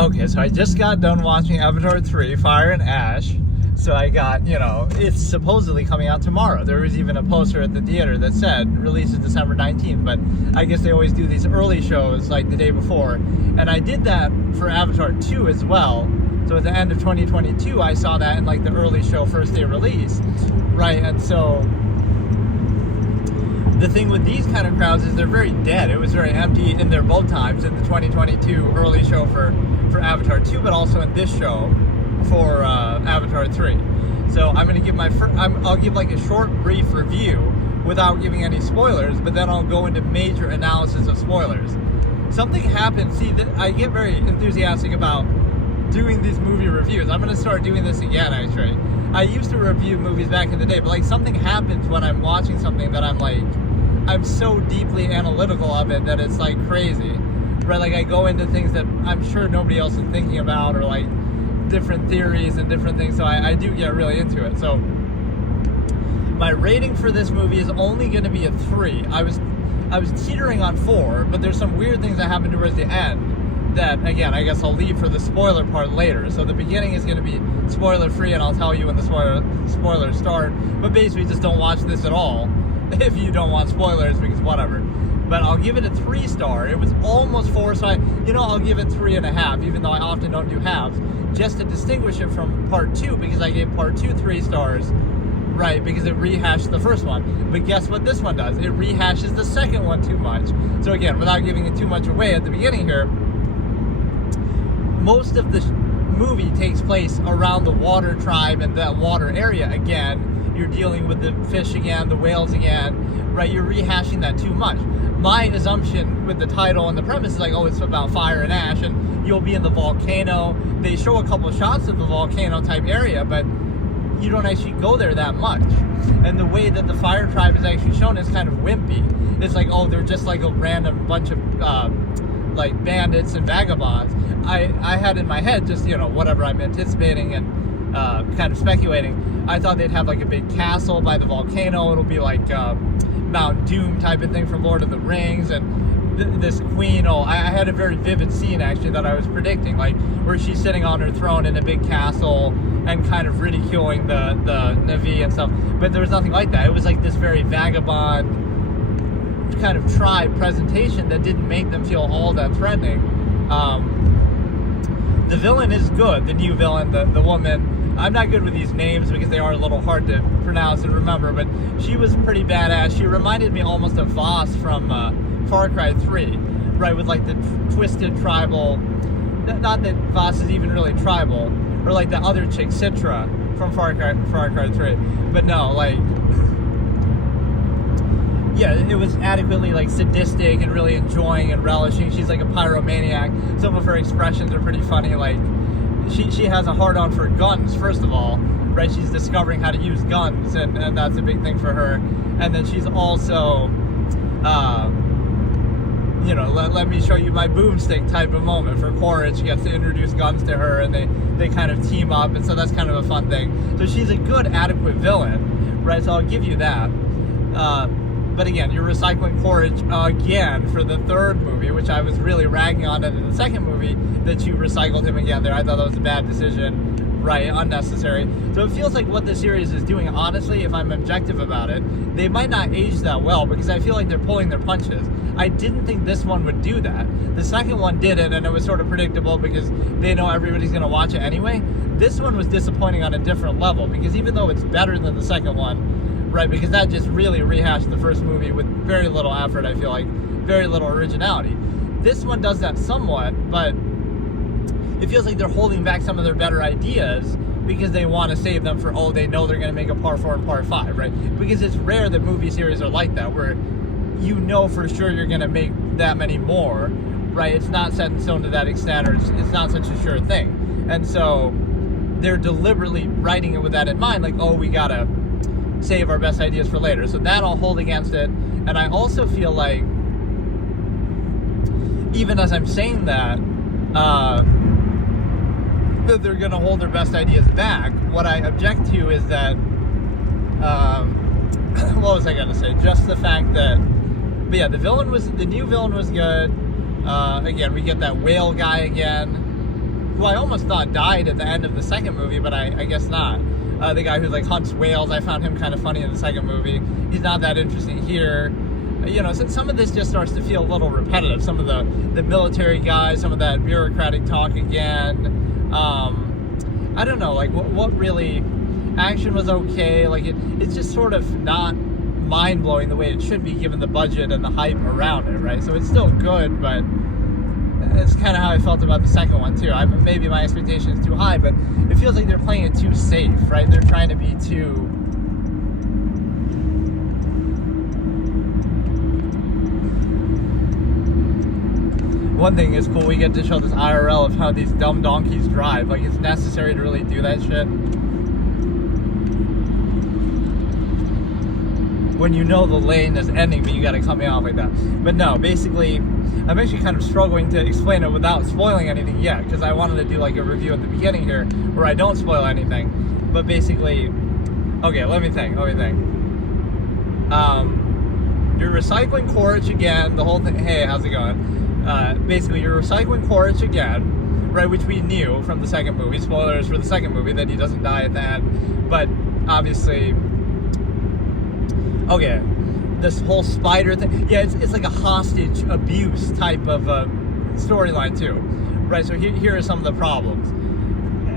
Okay, so I just got done watching Avatar 3, Fire and Ash. So I got, it's supposedly coming out tomorrow. There was even a poster at the theater that said releases December 19th, but I guess they always do these early shows like the day before. And I did that for Avatar 2 as well. So at the end of 2022, I saw that in like the early show first day release, right? And so the thing with these kind of crowds is they're very dead. It was very empty in there both times, in the 2022 early show for Avatar 2, but also in this show for Avatar 3. So I'm going to give I'll give like a short, brief review without giving any spoilers, but then I'll go into major analysis of spoilers. Something happened. See, I get very enthusiastic about doing these movie reviews. I'm going to start doing this again, actually. I used to review movies back in the day, but like something happens when I'm watching something that I'm so deeply analytical of it that it's like crazy, right? Like I go into things that I'm sure nobody else is thinking about, or like different theories and different things. So I do get really into it. So my rating for this movie is only going to be a 3. I was teetering on 4, but there's some weird things that happen towards the end that, again, I guess I'll leave for the spoiler part later. So the beginning is going to be spoiler free, and I'll tell you when the spoilers start. But basically, just don't watch this at all if you don't want spoilers, because whatever. But I'll give it a 3-star. It was almost 4, so I'll give it 3.5, even though I often don't do halves, just to distinguish it from part 2, because I gave part 2 3 stars, right, because it rehashed the first one. But guess what this one does? It rehashes the second one too much. So again, without giving it too much away at the beginning here, most of the movie takes place around the water tribe and that water area again. You're dealing with the fish again, the whales again, right? You're rehashing that too much. My assumption with the title and the premise is like, oh, it's about fire and ash, and you'll be in the volcano. They show a couple of shots of the volcano type area, but you don't actually go there that much. And the way that the fire tribe is actually shown is kind of wimpy. It's like, oh, they're just like a random bunch of like bandits and vagabonds. I had in my head just, whatever I'm anticipating and kind of speculating. I thought they'd have like a big castle by the volcano. It'll be like Mount Doom type of thing from Lord of the Rings, and this queen. I had a very vivid scene actually that I was predicting, like where she's sitting on her throne in a big castle and kind of ridiculing the Na'vi and stuff. But there was nothing like that. It was like this very vagabond kind of tribe presentation that didn't make them feel all that threatening. The villain is good. The new villain, the woman. I'm not good with these names because they are a little hard to pronounce and remember, but she was pretty badass. She reminded me almost of Voss from Far Cry 3, right, with like the twisted tribal, not that Voss is even really tribal, or like the other chick, Citra, from Far Cry 3, but no, like, yeah, it was adequately like sadistic and really enjoying and relishing. She's like a pyromaniac. Some of her expressions are pretty funny, like, She has a hard-on for guns, first of all, right? She's discovering how to use guns, and that's a big thing for her. And then she's also, let me show you my boomstick type of moment. For Korra, she gets to introduce guns to her, and they kind of team up, and so that's kind of a fun thing. So she's a good, adequate villain, right? So I'll give you that. But again, you're recycling Korra again for the third movie, which I was really ragging on it in the second movie, that you recycled him again there. I thought that was a bad decision, right? Unnecessary. So it feels like what the series is doing, honestly, if I'm objective about it, they might not age that well, because I feel like they're pulling their punches. I didn't think this one would do that. The second one did it, and it was sort of predictable because they know everybody's going to watch it anyway. This one was disappointing on a different level, because even though it's better than the second one, right, because that just really rehashed the first movie with very little effort, I feel like, very little originality. This one does that somewhat, but it feels like they're holding back some of their better ideas because they want to save them for, they know they're going to make a part 4 and part 5, right? Because it's rare that movie series are like that, where you know for sure you're going to make that many more, right? It's not set in stone to that extent, or it's not such a sure thing. And so they're deliberately writing it with that in mind, like, we got to save our best ideas for later. So that I'll hold against it. And I also feel like, even as I'm saying that they're going to hold their best ideas back, what I object to is that, what was I going to say? Just the fact that, but yeah, the new villain was good. Again, we get that whale guy again. who I almost thought died at the end of the second movie, but I guess not. The guy who like hunts whales, I found him kind of funny in the second movie. He's not that interesting here. So some of this just starts to feel a little repetitive. Some of the military guys, some of that bureaucratic talk again. I don't know, like what really, action was okay. Like it's just sort of not mind-blowing the way it should be given the budget and the hype around it, right? So it's still good, but it's kind of how I felt about the second one too. Maybe my expectation is too high, but it feels like they're playing it too safe, right? They're trying to be too... One thing is cool, we get to show this IRL of how these dumb donkeys drive. Like, it's necessary to really do that shit. When you know the lane is ending, but you gotta cut me off like that. But no, basically, I'm actually kind of struggling to explain it without spoiling anything yet, because I wanted to do like a review at the beginning here where I don't spoil anything. But basically, okay, let me think. You're recycling Quaritch again, the whole thing. Hey, how's it going? Basically, you're recycling Quaritch again, right, which we knew from the second movie. Spoilers for the second movie that he doesn't die at the end. But obviously... Okay, this whole spider thing, yeah, it's like a hostage abuse type of storyline too, right? So here are some of the problems.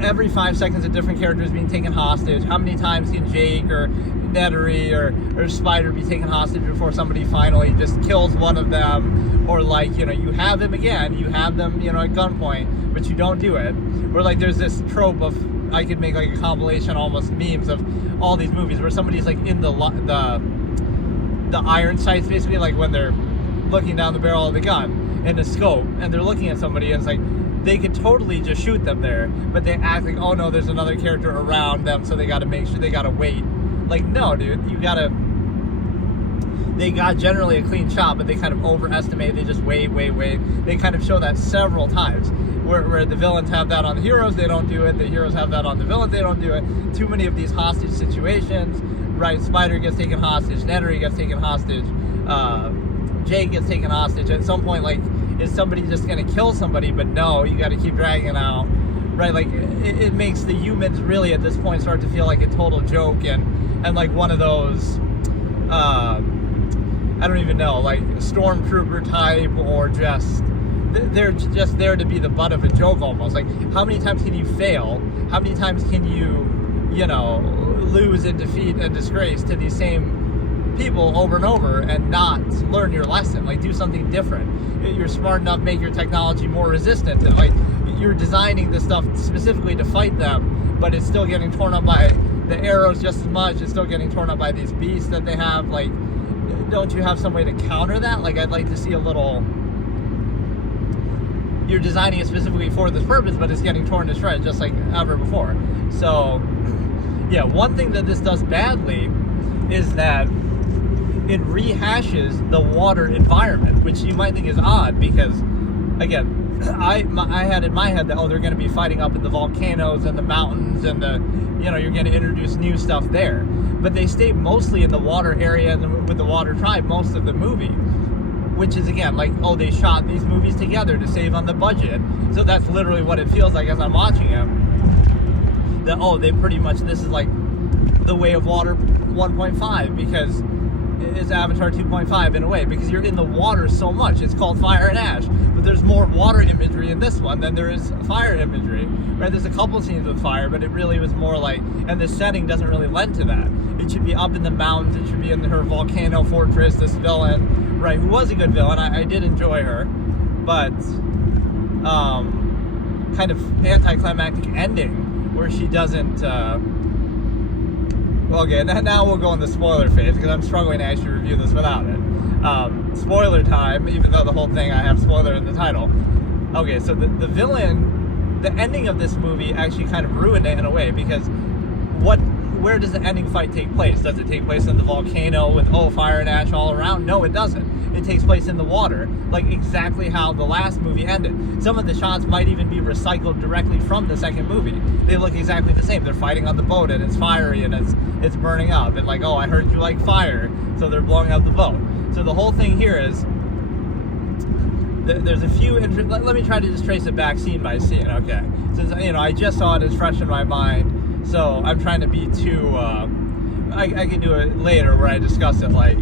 Every 5 seconds, a different character is being taken hostage. How many times can Jake or Netery or Spider be taken hostage before somebody finally just kills one of them? Or like, you have him again, you have them, at gunpoint, but you don't do it. Or like there's this trope of, I could make like a compilation, almost memes of all these movies where somebody's like in the iron sights, basically, like when they're looking down the barrel of the gun in the scope and they're looking at somebody, and it's like they could totally just shoot them there, but they act like, oh no, there's another character around them, so they gotta make sure, they gotta wait. Like, no, dude, they got generally a clean shot, but they kind of overestimate, they just wait. They kind of show that several times, where the villains have that on the heroes, they don't do it, the heroes have that on the villains, they don't do it. Too many of these hostage situations, right? Spider gets taken hostage, Netery gets taken hostage, Jake gets taken hostage. At some point, like, is somebody just gonna kill somebody? But no, you gotta keep dragging it out, right? Like, it makes the humans really at this point start to feel like a total joke and like one of those, I don't even know, like stormtrooper type, or just, they're just there to be the butt of a joke almost. Like, how many times can you fail? How many times can you lose and defeat and disgrace to these same people over and over and not learn your lesson? Like, do something different. You're smart enough, make your technology more resistant. Like, you're designing this stuff specifically to fight them, but it's still getting torn up by the arrows just as much. It's still getting torn up by these beasts that they have. Like, don't you have some way to counter that? Like, I'd like to see a little... You're designing it specifically for this purpose, but it's getting torn to shreds just like ever before. So, yeah, one thing that this does badly is that it rehashes the water environment, which you might think is odd because, again, I had in my head that, they're going to be fighting up in the volcanoes and the mountains and you're going to introduce new stuff there. But they stay mostly in the water area and with the water tribe most of the movie, which is, again, like, they shot these movies together to save on the budget. So that's literally what it feels like as I'm watching them. That, they pretty much, this is like the Way of Water 1.5, because it's Avatar 2.5 in a way, because you're in the water so much. It's called Fire and Ash, but there's more water imagery in this one than there is fire imagery, right? There's a couple scenes with fire, but it really was more like, and the setting doesn't really lend to that. It should be up in the mountains, it should be in her volcano fortress, this villain, right, who was a good villain. I did enjoy her, but kind of anticlimactic ending where she doesn't, okay, now we'll go in the spoiler phase, because I'm struggling to actually review this without it. Spoiler time, even though the whole thing I have spoiler in the title. Okay, so the villain, the ending of this movie actually kind of ruined it in a way, because where does the ending fight take place? Does it take place in the volcano with, fire and ash all around? No, it doesn't. It takes place in the water, like exactly how the last movie ended. Some of the shots might even be recycled directly from the second movie. They look exactly the same. They're fighting on the boat, and it's fiery, and it's burning up, and like, I heard you like fire, so they're blowing up the boat. So the whole thing here is, there's a few, let me try to just trace it back scene by scene, okay? since I just saw it, it's fresh in my mind. So I'm trying to be too. I can do it later where I discuss it like,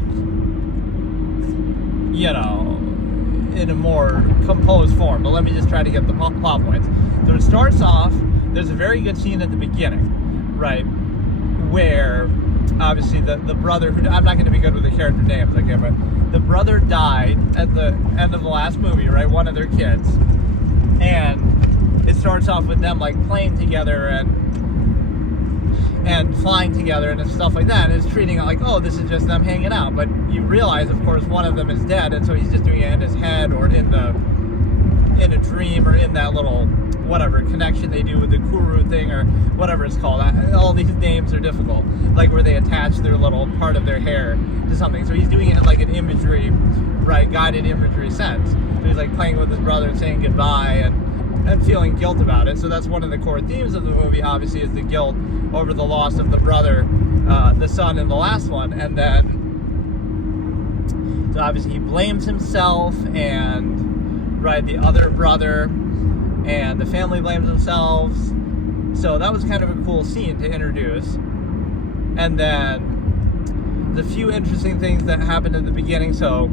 in a more composed form. But let me just try to get the plot points. So it starts off. There's a very good scene at the beginning, right, where obviously the brother, who I'm not going to be good with the character names, okay, but the brother died at the end of the last movie, right? One of their kids, and it starts off with them like playing together and flying together and stuff like that, and it's treating it like, oh, this is just them hanging out. But you realize, of course, one of them is dead, and so he's just doing it in his head or in a dream or in that little whatever connection they do with the Kuru thing or whatever it's called. All these names are difficult, like where they attach their little part of their hair to something. So he's doing it in like an imagery, right, guided imagery sense. So he's like playing with his brother and saying goodbye and feeling guilt about it. So that's one of the core themes of the movie, obviously, is the guilt over the loss of the brother, the son in the last one. And then so obviously he blames himself and, right, the other brother, and the family blames themselves. So that was kind of a cool scene to introduce. And then the few interesting things that happened at the beginning. So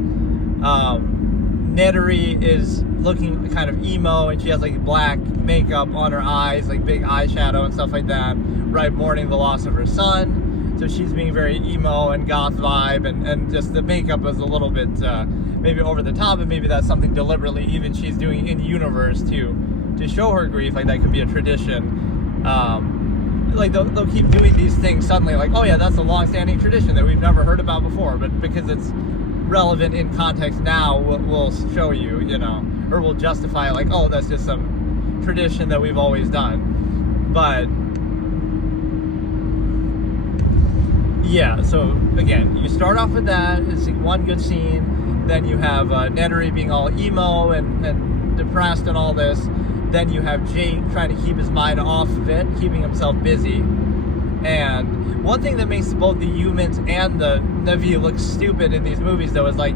Nettery is looking kind of emo, and she has like black makeup on her eyes, like big eyeshadow and stuff like that, right, mourning the loss of her son. So she's being very emo and goth vibe, and just the makeup was a little bit maybe over the top, and maybe that's something deliberately even she's doing in universe to show her grief. Like that could be a tradition. Like they'll keep doing these things suddenly, like, oh yeah, that's a long-standing tradition that we've never heard about before, but because it's relevant in context now, we'll show you, or we'll justify it like, oh, that's just some tradition that we've always done. But yeah, so again, you start off with that. It's one good scene. Then you have Nettery being all emo and depressed and all this. Then you have Jake trying to keep his mind off of it, keeping himself busy. And one thing that makes both the humans and the Na'vi look stupid in these movies, though, is like,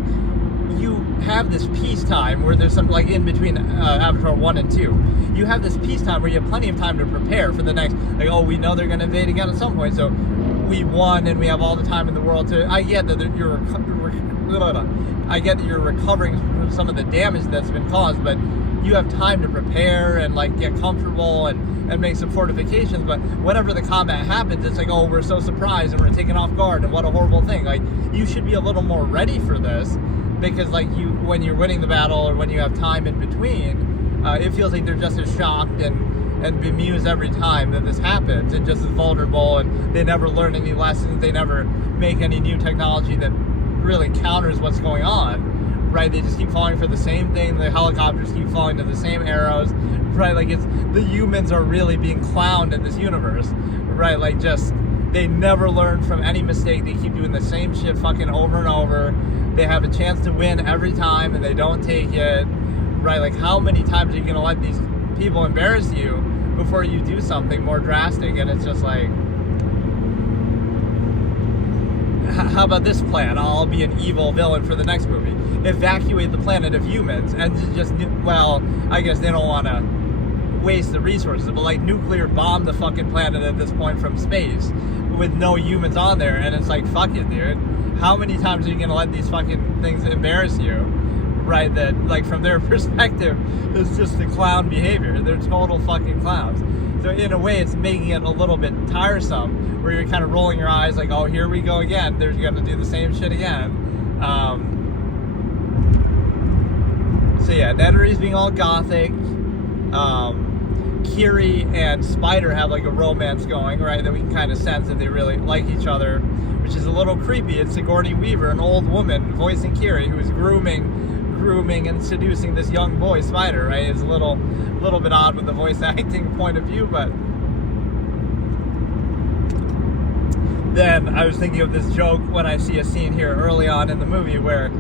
you have this peacetime where there's some, like in between Avatar 1 and 2, you have this peacetime where you have plenty of time to prepare for the next, like, oh, we know they're going to invade again at some point, so we won and we have all the time in the world to, I get that you're recovering from some of the damage that's been caused, but you have time to prepare and like get comfortable and make some fortifications. But whenever the combat happens, it's like, oh, we're so surprised and we're taken off guard and what a horrible thing. Like, you should be a little more ready for this, because like when you're winning the battle or when you have time in between, it feels like they're just as shocked and bemused every time that this happens, and just as vulnerable, and they never learn any lessons, they never make any new technology that really counters what's going on. Right, they just keep falling for the same thing. The helicopters keep falling to the same arrows. Right, like it's the humans are really being clowned in this universe. Right, like just they never learn from any mistake. They keep doing the same shit fucking over and over. They have a chance to win every time and they don't take it. Right, like how many times are you gonna let these people embarrass you before you do something more drastic? And it's just like, how about this plan? I'll be an evil villain for the next movie. Evacuate the planet of humans and just, well, I guess they don't want to waste the resources, but like nuclear bomb the fucking planet at this point from space with no humans on there. And it's like, fuck it, dude. How many times are you going to let these fucking things embarrass you? Right, that like from their perspective, it's just the clown behavior. They're total fucking clowns. So in a way, it's making it a little bit tiresome, where you're kind of rolling your eyes like, oh, here we go again. They're going to do the same shit again. So yeah, Nettery's being all gothic. Kiri and Spider have like a romance going, right? That we can kind of sense that they really like each other, which is a little creepy. It's Sigourney Weaver, an old woman, voicing Kiri, who is grooming and seducing this young boy, Spider, right? It's a little bit odd with the voice acting point of view, but then I was thinking of this joke when I see a scene here early on in the movie where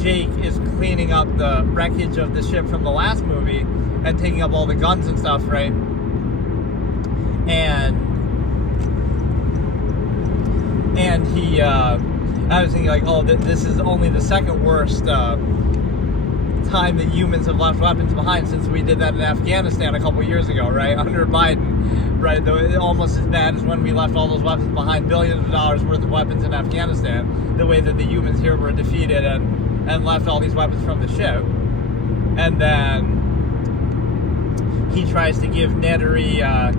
Jake is cleaning up the wreckage of the ship from the last movie and taking up all the guns and stuff, right? And he, I was thinking like, oh, this is only the second worst time that humans have left weapons behind since we did that in Afghanistan a couple years ago, right? Under Biden, right? Almost as bad as when we left all those weapons behind, billions of dollars worth of weapons in Afghanistan, the way that the humans here were defeated and left all these weapons from the ship. And then he tries to give Nedry a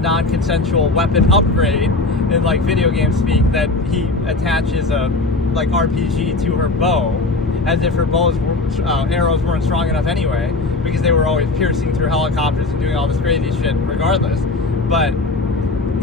non-consensual weapon upgrade in like video game speak, that he attaches a like RPG to her bow, as if her bow's arrows weren't strong enough anyway, because they were always piercing through helicopters and doing all this crazy shit regardless. But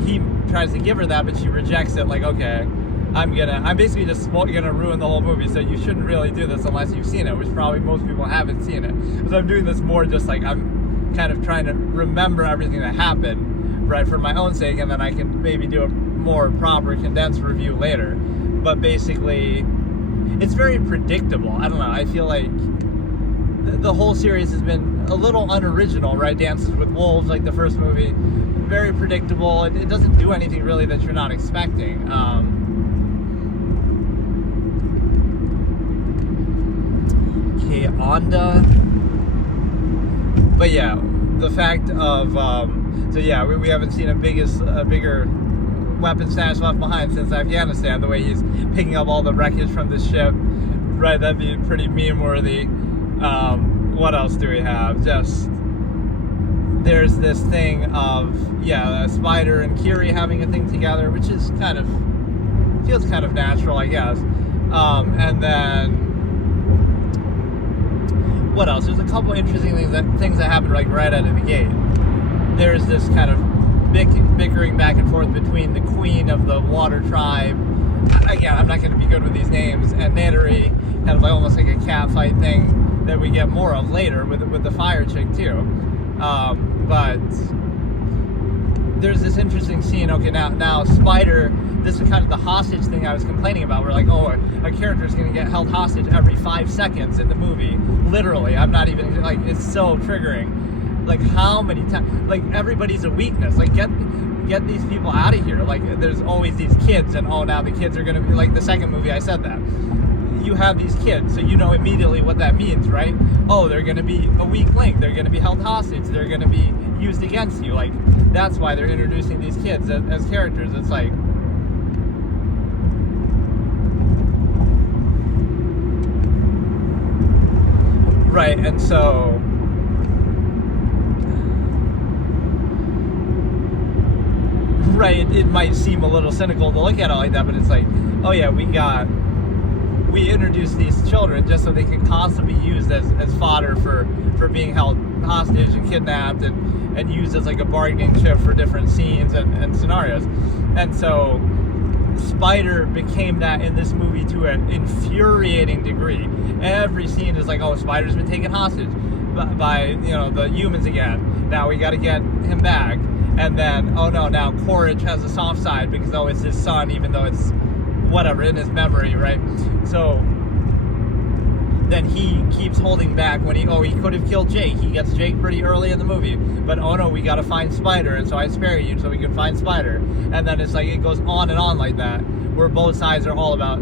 he tries to give her that, but she rejects it, like, okay, I'm basically just gonna ruin the whole movie, so you shouldn't really do this unless you've seen it, which probably most people haven't seen it. So I'm doing this more just like I'm kind of trying to remember everything that happened, right, for my own sake, and then I can maybe do a more proper condensed review later. But basically, it's very predictable. I don't know, I feel like the whole series has been a little unoriginal, right? Dances with Wolves, like the first movie, very predictable. It doesn't do anything really that you're not expecting. Okay, Onda. But yeah, the fact of, so yeah, we haven't seen a bigger weapon stash left behind since Afghanistan, the way he's picking up all the wreckage from the ship, right? That'd be pretty meme-worthy. What else do we have? Just, there's this thing of, yeah, Spider and Kiri having a thing together, which is kind of, feels kind of natural, I guess. And then, what else? There's a couple interesting things that happen like right out of the gate. There's this kind of bickering back and forth between the queen of the water tribe, again, I'm not going to be good with these names, and Nedry, kind of like almost like a cat fight thing that we get more of later with the fire chick too. But there's this interesting scene. Okay, now Spider, this is kind of the hostage thing I was complaining about. We're like, oh, a character's going to get held hostage every 5 seconds in the movie. Literally, I'm not even, like, it's so triggering. Like, how many times, like, everybody's a weakness. Like, get these people out of here. Like, there's always these kids, and oh, now the kids are going to be, like, the second movie I said that. You have these kids, so you know immediately what that means, right? Oh, they're going to be a weak link. They're going to be held hostage. They're going to be used against you. Like, that's why they're introducing these kids as characters. It's like, right, and so, right, it might seem a little cynical to look at it like that, but it's like, oh yeah, we introduced these children just so they can constantly be used as fodder for being held hostage and kidnapped and used as like a bargaining chip for different scenes and scenarios. And so Spider became that in this movie to an infuriating degree. Every scene is like, oh, Spider's been taken hostage by the humans again. Now we got to get him back. And then, oh no, now Quaritch has a soft side because, oh, it's his son, even though it's whatever, in his memory, right? So then he keeps holding back when he could have killed Jake. He gets Jake pretty early in the movie, but oh no, we gotta find Spider, and so I spare you so we can find Spider. And then it's like, it goes on and on like that, where both sides are all about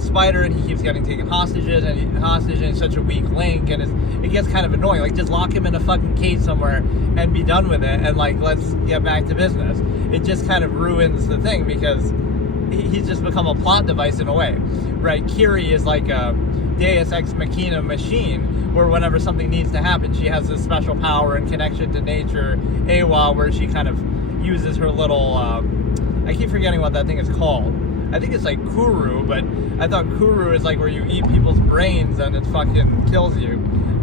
Spider, and he keeps getting taken hostage, and he's such a weak link, and it gets kind of annoying. Like, just lock him in a fucking cage somewhere and be done with it, and like, let's get back to business. It just kind of ruins the thing, because he's just become a plot device in a way, right? Kiri is like a Deus Ex Machina machine, where whenever something needs to happen, she has this special power and connection to nature, AWA, where she kind of uses her little, I keep forgetting what that thing is called. I think it's like Kuru, but I thought Kuru is like where you eat people's brains and it fucking kills you,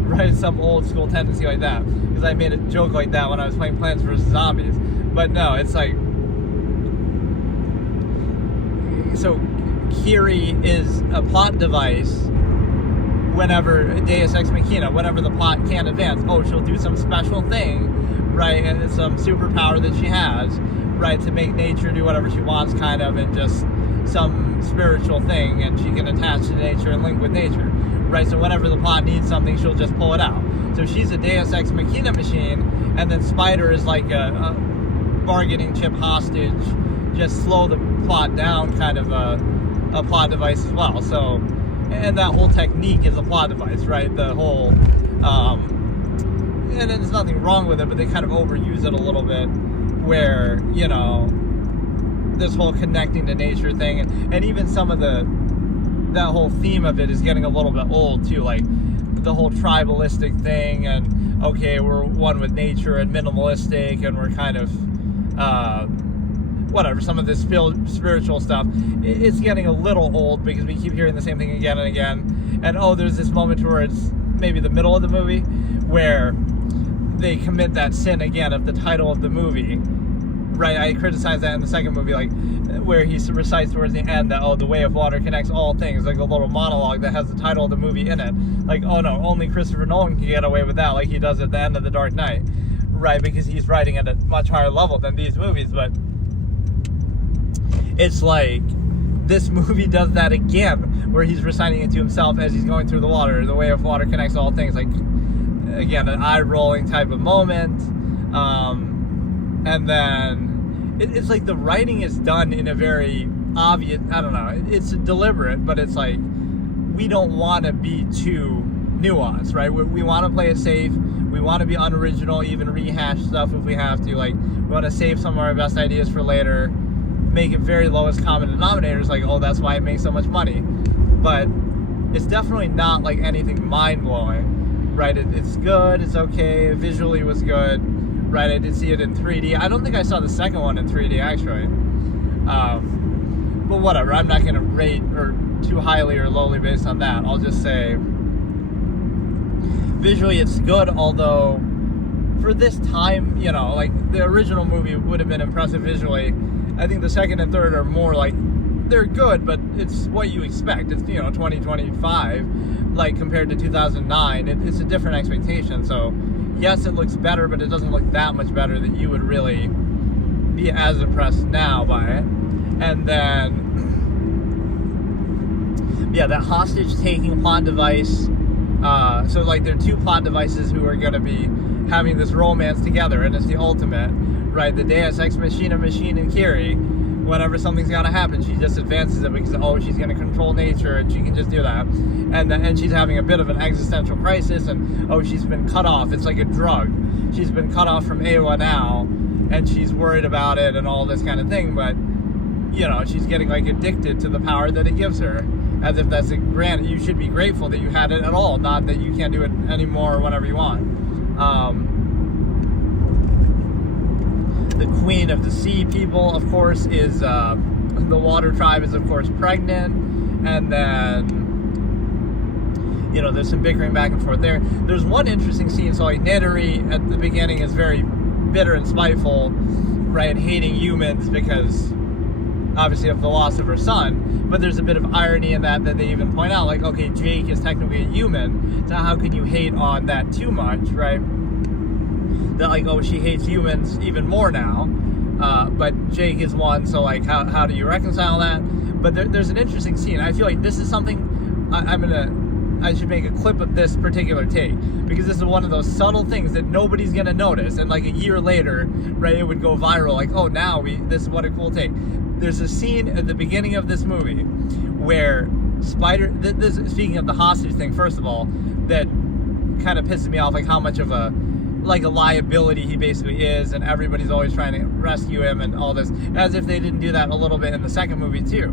right? Some old school tendency like that, because I made a joke like that when I was playing Plants vs. Zombies. But no, it's like, so Kiri is a plot device whenever Deus Ex Machina, whenever the plot can't advance. Oh, she'll do some special thing, right? And it's some superpower that she has, right, to make nature do whatever she wants, kind of, and just some spiritual thing, and she can attach to nature and link with nature, right? So whenever the plot needs something, she'll just pull it out. So she's a Deus Ex Machina machine, and then Spider is like a bargaining chip hostage, just slow the plot down, kind of a plot device as well. So And that whole technique is a plot device, right? The whole, and there's nothing wrong with it, but they kind of overuse it a little bit, where, you know, this whole connecting to nature thing, and even some of that whole theme of it is getting a little bit old too, like the whole tribalistic thing, and okay, we're one with nature and minimalistic, and we're kind of whatever, some of this spiritual stuff. It's getting a little old because we keep hearing the same thing again and again. And there's this moment where it's maybe the middle of the movie where they commit that sin again of the title of the movie, right? I criticized that in the second movie, like where he recites towards the end that, the way of water connects all things, like a little monologue that has the title of the movie in it. Like, oh no, only Christopher Nolan can get away with that, like he does at the end of The Dark Knight, right? Because he's writing at a much higher level than these movies. But it's like this movie does that again, where he's reciting it to himself as he's going through the water. The way of water connects all things. Like, again, an eye-rolling type of moment. And then it's like the writing is done in a very obvious, I don't know, it's deliberate, but it's like we don't want to be too nuanced, right? We want to play it safe. We want to be unoriginal, even rehash stuff if we have to. Like, we want to save some of our best ideas for later, make it very lowest common denominators, like, that's why it makes so much money. But it's definitely not like anything mind-blowing, right? It's good, it's okay, visually it was good, right? I did see it in 3D. I don't think I saw the second one in 3D, actually. But whatever, I'm not going to rate or too highly or lowly based on that. I'll just say visually it's good, although for this time, you know, like the original movie would have been impressive visually. I think the second and third are more like, they're good, but it's what you expect. It's, 2025, like compared to 2009. It's a different expectation. So yes, it looks better, but it doesn't look that much better that you would really be as impressed now by it. And then, yeah, that hostage-taking plot device. So like there are two plot devices who are going to be having this romance together, and it's the ultimate, right? The Deus Ex Machina machine in Kiri. Whenever something's got to happen, she just advances it because, she's going to control nature and she can just do that. And she's having a bit of an existential crisis, and, she's been cut off. It's like a drug. She's been cut off from Awa now, and she's worried about it and all this kind of thing, but, she's getting, like, addicted to the power that it gives her. As if that's granted. You should be grateful that you had it at all, not that you can't do it anymore whenever you want. The Queen of the Sea people, of course, is the Water Tribe is, of course, pregnant, and then there's some bickering back and forth there. There's one interesting scene. So like Nederi at the beginning is very bitter and spiteful, right, hating humans because obviously of the loss of her son. But there's a bit of irony in that they even point out, like, okay, Jake is technically a human, so how could you hate on that too much, right? That, like, she hates humans even more now, but Jake is one, so, like, how do you reconcile that? But there's an interesting scene. I feel like this is something I should make a clip of this particular take, because this is one of those subtle things that nobody's gonna notice, and like a year later, right, it would go viral, like, this is what a cool take. There's a scene at the beginning of this movie where this speaking of the hostage thing, first of all, that kind of pisses me off, like how much of a liability he basically is, and everybody's always trying to rescue him and all this, as if they didn't do that a little bit in the second movie too,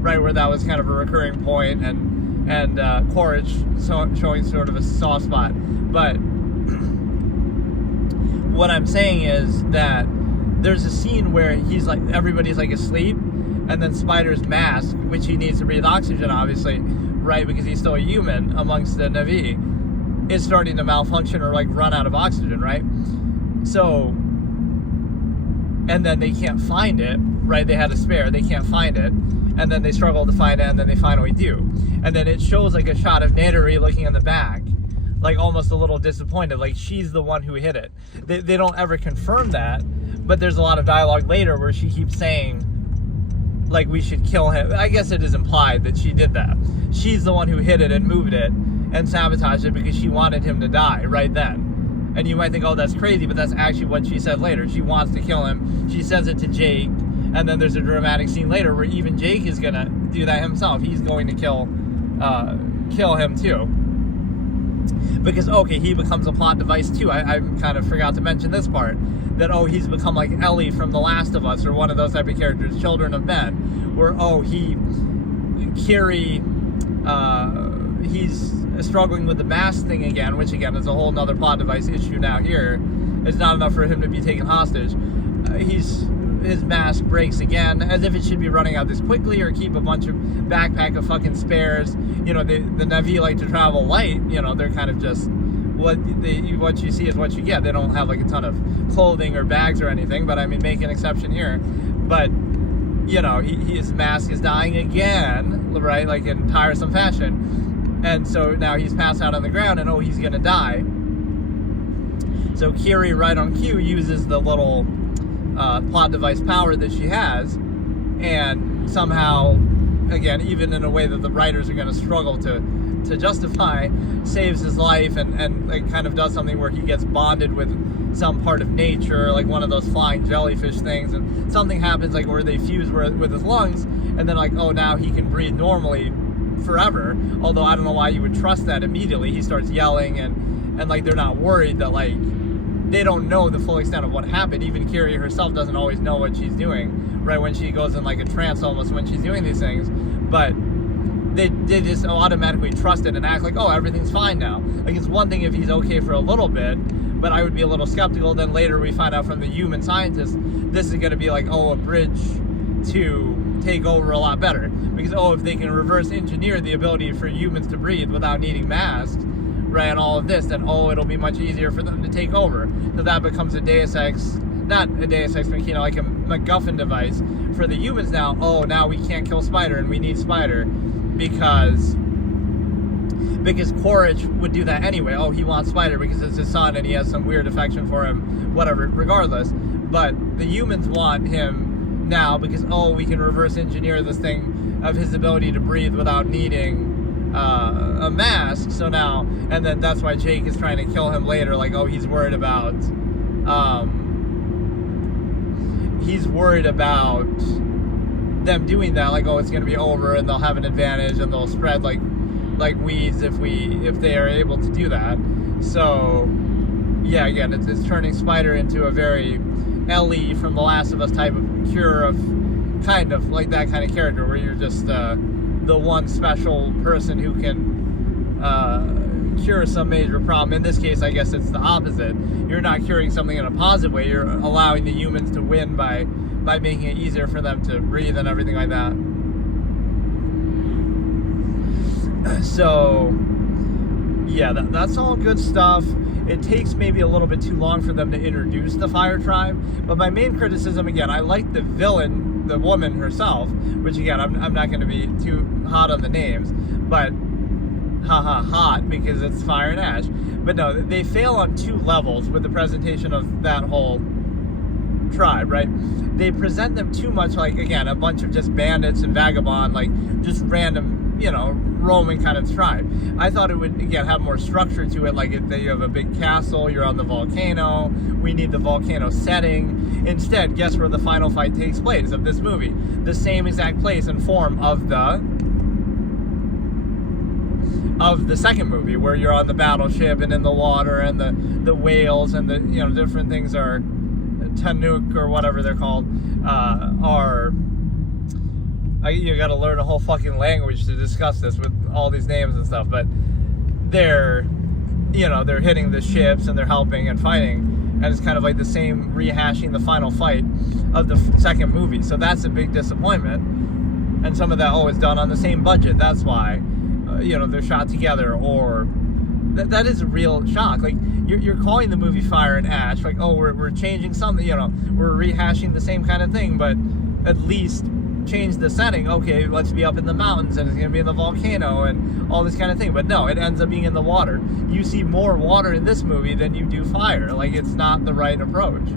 right, where that was kind of a recurring point, and Quaritch showing sort of a soft spot. But what I'm saying is that there's a scene where he's like, everybody's like asleep, and then Spider's mask, which he needs to breathe oxygen, obviously, right, because he's still a human amongst the Na'vi, is starting to malfunction or like run out of oxygen, right? So, and then they can't find it, right? They had a spare, they can't find it, and then they struggle to find it, and then they finally do. And then it shows like a shot of Nederi looking in the back, like almost a little disappointed, like she's the one who hit it. They don't ever confirm that, but there's a lot of dialogue later where she keeps saying, like, we should kill him. I guess it is implied that she did that. She's the one who hit it and moved it and sabotaged it because she wanted him to die right then. And you might think, that's crazy, but that's actually what she said later. She wants to kill him. She says it to Jake, and then there's a dramatic scene later where even Jake is going to do that himself. He's going to kill kill him too. Because, okay, he becomes a plot device too. I kind of forgot to mention this part. That, he's become like Ellie from The Last of Us, or one of those type of characters, Children of Men, where, Kiri, he's struggling with the mask thing again, which again is a whole nother plot device issue now here. It's not enough for him to be taken hostage. His mask breaks again, as if it should be running out this quickly, or keep a bunch of backpack of fucking spares. The Na'vi like to travel light. They're kind of just what you see is what you get. They don't have like a ton of clothing or bags or anything, but I mean, make an exception here. But his mask is dying again, right? Like in tiresome fashion, and so now he's passed out on the ground, and he's gonna die. So Kiri, right on cue, uses the little plot device power that she has, and somehow, again, even in a way that the writers are going to struggle to justify, saves his life, and like kind of does something where he gets bonded with some part of nature, like one of those flying jellyfish things, and something happens like where they fuse with his lungs, and then like, now he can breathe normally forever. Although I don't know why you would trust that immediately. He starts yelling, and like they're not worried that like they don't know the full extent of what happened. Even Kiri herself doesn't always know what she's doing, right, when she goes in like a trance almost when she's doing these things. But they just automatically trust it and act like, everything's fine now. Like, it's one thing if he's okay for a little bit, but I would be a little skeptical. Then later we find out from the human scientists, this is going to be like, a bridge to take over a lot better. Because, if they can reverse engineer the ability for humans to breathe without needing masks, right, and all of this, then it'll be much easier for them to take over. So that becomes a Deus Ex, not a Deus Ex Machina, like a MacGuffin device for the humans now. Now we can't kill Spider, and we need Spider because Quaritch would do that anyway. He wants Spider because it's his son and he has some weird affection for him, whatever, regardless. But the humans want him now because, we can reverse engineer this thing of his ability to breathe without needing a mask. So now, and then that's why Jake is trying to kill him later. Like, he's worried about them doing that. Like, it's gonna be over, and they'll have an advantage, and they'll spread like weeds if they are able to do that. So yeah, again, it's turning Spider into a very Ellie from The Last of Us type of cure, of kind of like that kind of character where you're just the one special person who can cure some major problem. In this case, I guess it's the opposite. You're not curing something in a positive way. You're allowing the humans to win by making it easier for them to breathe and everything like that. So, yeah, that's all good stuff. It takes maybe a little bit too long for them to introduce the Fire Tribe. But my main criticism, again, I like the villain, the woman herself, which again, I'm not going to be too hot on the names, but hot because it's fire and ash. But no, they fail on two levels with the presentation of that whole tribe, right? They present them too much like, again, a bunch of just bandits and vagabond, like just random, Roman kind of tribe. I thought it would, again, have more structure to it, like you have a big castle, you're on the volcano, we need the volcano setting. Instead, guess where the final fight takes place of this movie? The same exact place and form of the second movie, where you're on the battleship and in the water, and the whales and the different things are Tanuk or whatever they're called, you got to learn a whole fucking language to discuss this with all these names and stuff, but they're hitting the ships and they're helping and fighting, and it's kind of like the same rehashing the final fight of the second movie. So that's a big disappointment, and some of that is done on the same budget. That's why they're shot together, or that is a real shock. Like, you're calling the movie Fire and Ash, like, we're changing something, we're rehashing the same kind of thing, but at least change the setting. Okay, let's be up in the mountains, and it's going to be in the volcano and all this kind of thing. But no, it ends up being in the water. You see more water in this movie than you do fire. Like, it's not the right approach.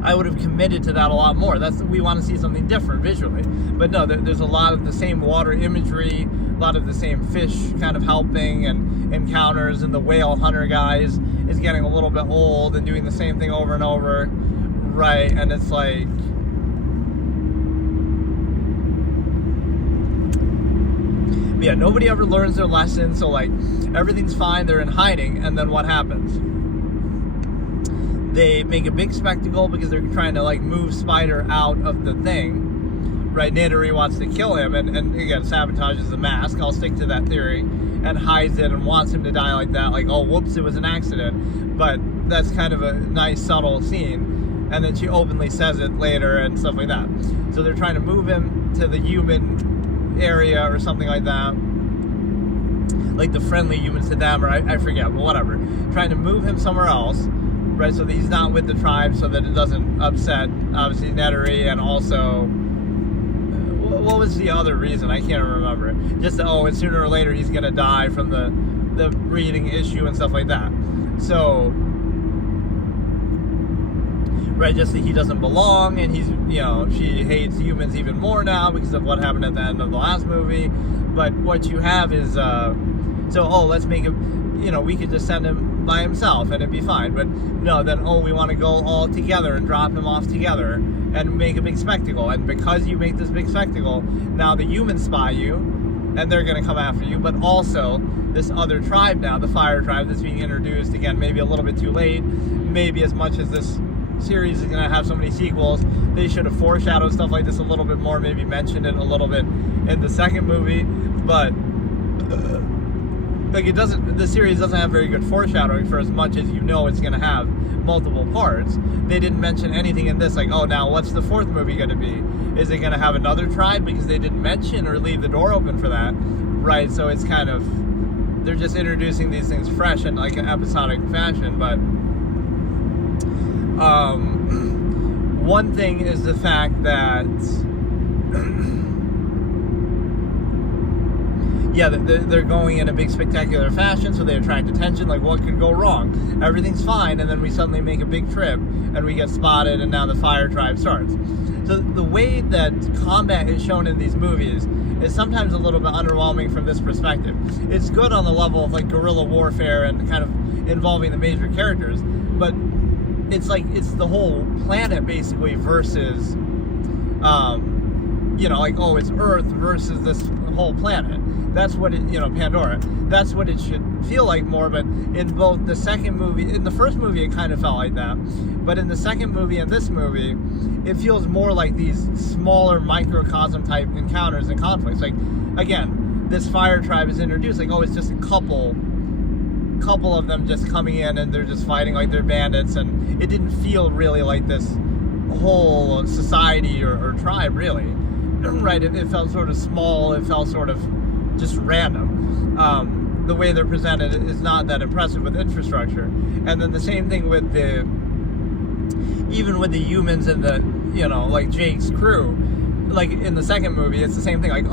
I would have committed to that a lot more. We want to see something different visually. But no, there's a lot of the same water imagery, a lot of the same fish kind of helping and encounters, and the whale hunter guys is getting a little bit old and doing the same thing over and over, right? And it's like, But yeah, nobody ever learns their lesson, so like everything's fine, they're in hiding, and then what happens? They make a big spectacle because they're trying to like move Spider out of the thing, right? Neteri wants to kill him, and again sabotages the mask. I'll stick to that theory, and hides it and wants him to die like that, like, oh whoops, it was an accident. But that's kind of a nice subtle scene, and then she openly says it later and stuff like that. So they're trying to move him to the human area or something like that, like the friendly humans to them, or I forget, but whatever, trying to move him somewhere else, right, so that he's not with the tribe, so that it doesn't upset, obviously, Neteri, and also, what was the other reason? I can't remember. Just that, and sooner or later he's going to die from the breathing issue and stuff like that. So, right, just that he doesn't belong, and he's, she hates humans even more now because of what happened at the end of the last movie. But what you have is, let's make him, we could just send him by himself and it'd be fine. But no, then, we want to go all together and drop him off together and make a big spectacle. And because you make this big spectacle, now the humans spy you, and they're going to come after you. But also, this other tribe now, the Fire Tribe, that's being introduced, again, maybe a little bit too late, maybe as much as this series is going to have so many sequels, they should have foreshadowed stuff like this a little bit more, maybe mentioned it a little bit in the second movie. But the series doesn't have very good foreshadowing for as much as it's going to have multiple parts. They didn't mention anything in this, like, now what's the fourth movie going to be? Is it going to have another tribe? Because they didn't mention or leave the door open for that, right? So it's kind of, they're just introducing these things fresh in like an episodic fashion. But one thing is the fact that they're going in a big spectacular fashion, so they attract attention. Like, what could go wrong? Everything's fine, and then we suddenly make a big trip, and we get spotted, and now the Fire Tribe starts. So the way that combat is shown in these movies is sometimes a little bit underwhelming from this perspective. It's good on the level of like guerrilla warfare and kind of involving the major characters, but it's the whole planet basically versus, it's Earth versus this whole planet. That's what it, Pandora. That's what it should feel like more. But in both the second movie, in the first movie, it kind of felt like that. But in the second movie and this movie, it feels more like these smaller microcosm type encounters and conflicts. Like, again, this Fire Tribe is introduced. Like, it's just a couple of them just coming in and they're just fighting like they're bandits. And it didn't feel really like this whole society or tribe, really. Right? It felt sort of small. It felt sort of just random. The way they're presented is not that impressive with infrastructure. And then the same thing with even with the humans and the, like Jake's crew. Like in the second movie, it's the same thing. Like,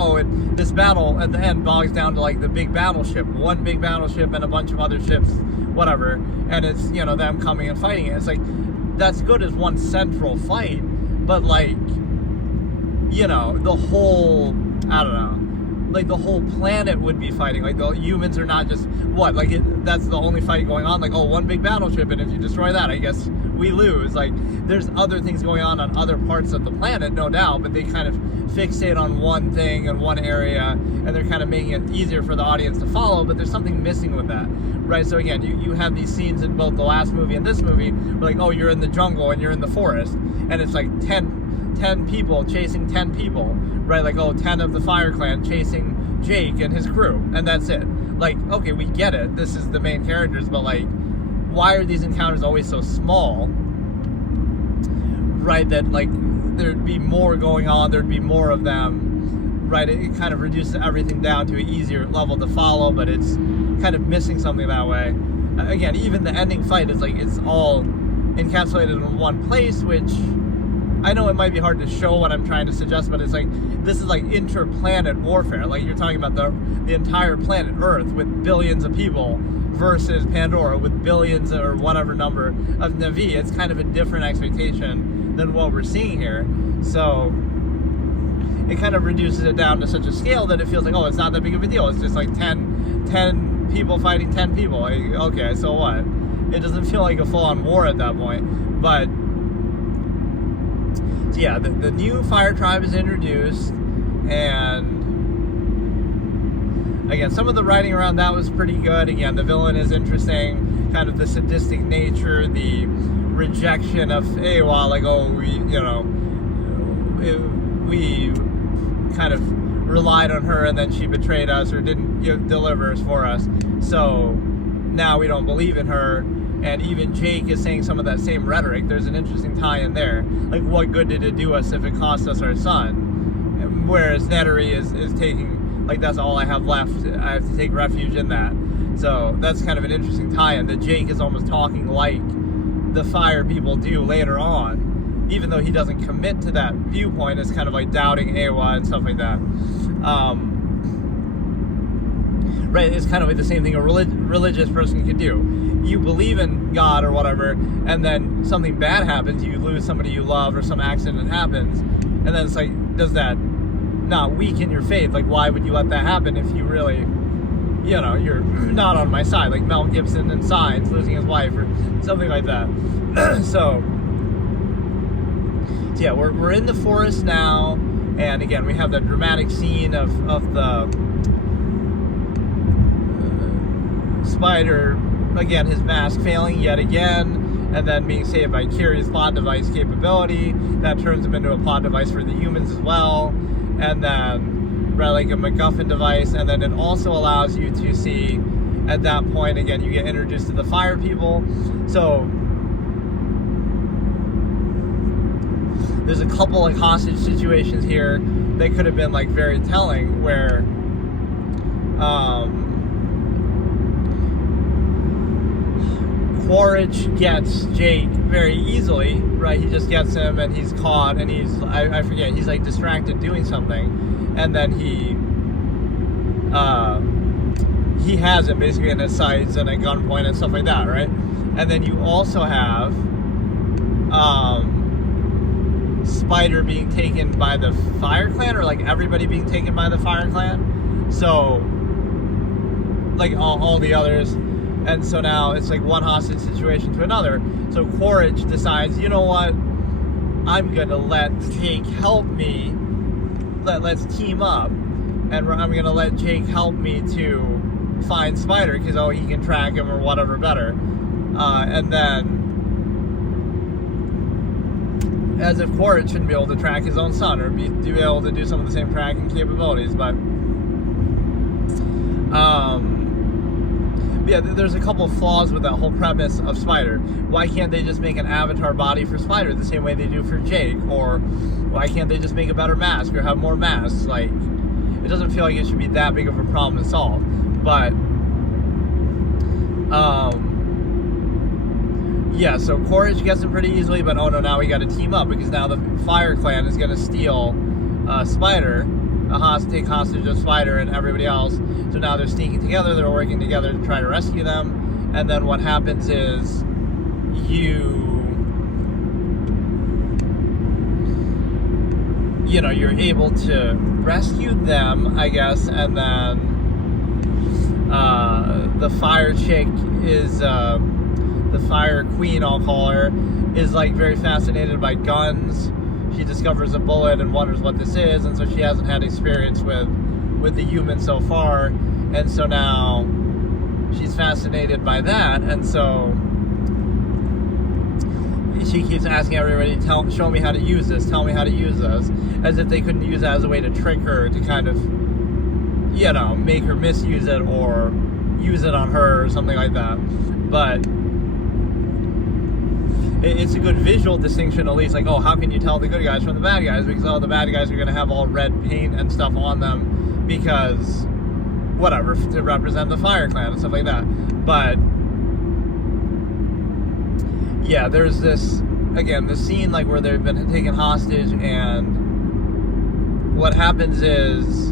this battle at the end bogs down to like the big battleship, one big battleship and a bunch of other ships, whatever. And it's, them coming and fighting it. It's like, that's good as one central fight, but like, the whole, I don't know, like the whole planet would be fighting. Like the humans are not just that's the only fight going on. Like, one big battleship, and if you destroy that, I guess we lose. Like, there's other things going on other parts of the planet, no doubt, but they kind of fixate on one thing and one area, and they're kind of making it easier for the audience to follow. But there's something missing with that, right? So again, you have these scenes in both the last movie and this movie where like, you're in the jungle and you're in the forest, and it's like 10 people chasing 10 people, right? Like, 10 of the Fire Clan chasing Jake and his crew, and that's it. Like, okay, we get it, this is the main characters, but like, why are these encounters always so small, right? That like, there'd be more going on, there'd be more of them, right? It kind of reduces everything down to an easier level to follow, but it's kind of missing something that way. Again, even the ending fight is like, it's all encapsulated in one place, which I know it might be hard to show what I'm trying to suggest, but it's like, this is like interplanet warfare. Like, you're talking about the entire planet Earth with billions of people versus Pandora with billions or whatever number of Na'vi. It's kind of a different expectation than what we're seeing here. So it kind of reduces it down to such a scale that it feels like, it's not that big of a deal. It's just like 10 people fighting 10 people. Like, okay, so what? It doesn't feel like a full-on war at that point. But yeah, the new Fire Tribe is introduced, and again, some of the writing around that was pretty good. Again, the villain is interesting, kind of the sadistic nature, the rejection of Awa, like, oh, we kind of relied on her and then she betrayed us or didn't deliver for us, so now we don't believe in her. And even Jake is saying some of that same rhetoric. There's an interesting tie-in there. Like, what good did it do us if it cost us our son? Whereas Netery is taking, like, that's all I have left. I have to take refuge in that. So that's kind of an interesting tie-in, that Jake is almost talking like the Fire people do later on, even though he doesn't commit to that viewpoint. It's kind of like doubting Awa and stuff like that. Right, it's kind of like the same thing a religious person could do. You believe in God or whatever, and then something bad happens, you lose somebody you love, or some accident happens, and then it's like, does that not weaken your faith? Like, why would you let that happen if you really, you're not on my side? Like Mel Gibson in Signs, losing his wife, or something like that. So yeah, we're in the forest now, and again, we have that dramatic scene of the Spider, again, his mask failing yet again, and then being saved by Carrie's plot device capability. That turns him into a plot device for the humans as well, and then, right, like a MacGuffin device. And then it also allows you to see, at that point, again, you get introduced to the Fire people. So there's a couple like hostage situations here that could have been like very telling, where Quaritch gets Jake very easily, right? He just gets him and he's caught, and he's, I forget, he's like distracted doing something, and then he has him basically in his sights and at gunpoint and stuff like that, right? And then you also have Spider being taken by the Fire Clan, or like everybody being taken by the Fire Clan. So like all the others. And so now it's like one hostage situation to another. So Quaritch decides, you know what? I'm going to let Jake help me. Let's team up. And I'm going to let Jake help me to find Spider, because, oh, he can track him or whatever better. And then, as if Quaritch shouldn't be able to track his own son, or be able to do some of the same tracking capabilities. But yeah, there's a couple of flaws with that whole premise of Spider. Why can't they just make an avatar body for Spider the same way they do for Jake? Or why can't they just make a better mask or have more masks? Like, it doesn't feel like it should be that big of a problem to solve. But yeah, so Quaritch gets him pretty easily, but oh no, now we got to team up, because now the Fire Clan is going to steal Spider, take hostage of Spider and everybody else. So now they're sneaking together, they're working together to try to rescue them. And then what happens is you're able to rescue them, I guess, and then the Fire chick is, the Fire Queen, I'll call her, is like very fascinated by guns. She discovers a bullet and wonders what this is, and so she hasn't had experience with the humans so far, and so now she's fascinated by that, and so she keeps asking everybody, show me how to use this, tell me how to use this, as if they couldn't use it as a way to trick her, to kind of, make her misuse it or use it on her or something like that. But it's a good visual distinction, at least, like, oh, how can you tell the good guys from the bad guys? Because, oh, the bad guys are going to have all red paint and stuff on them because, whatever, to represent the Fire Clan and stuff like that. But yeah, there's this, again, the scene like where they've been taken hostage, and what happens is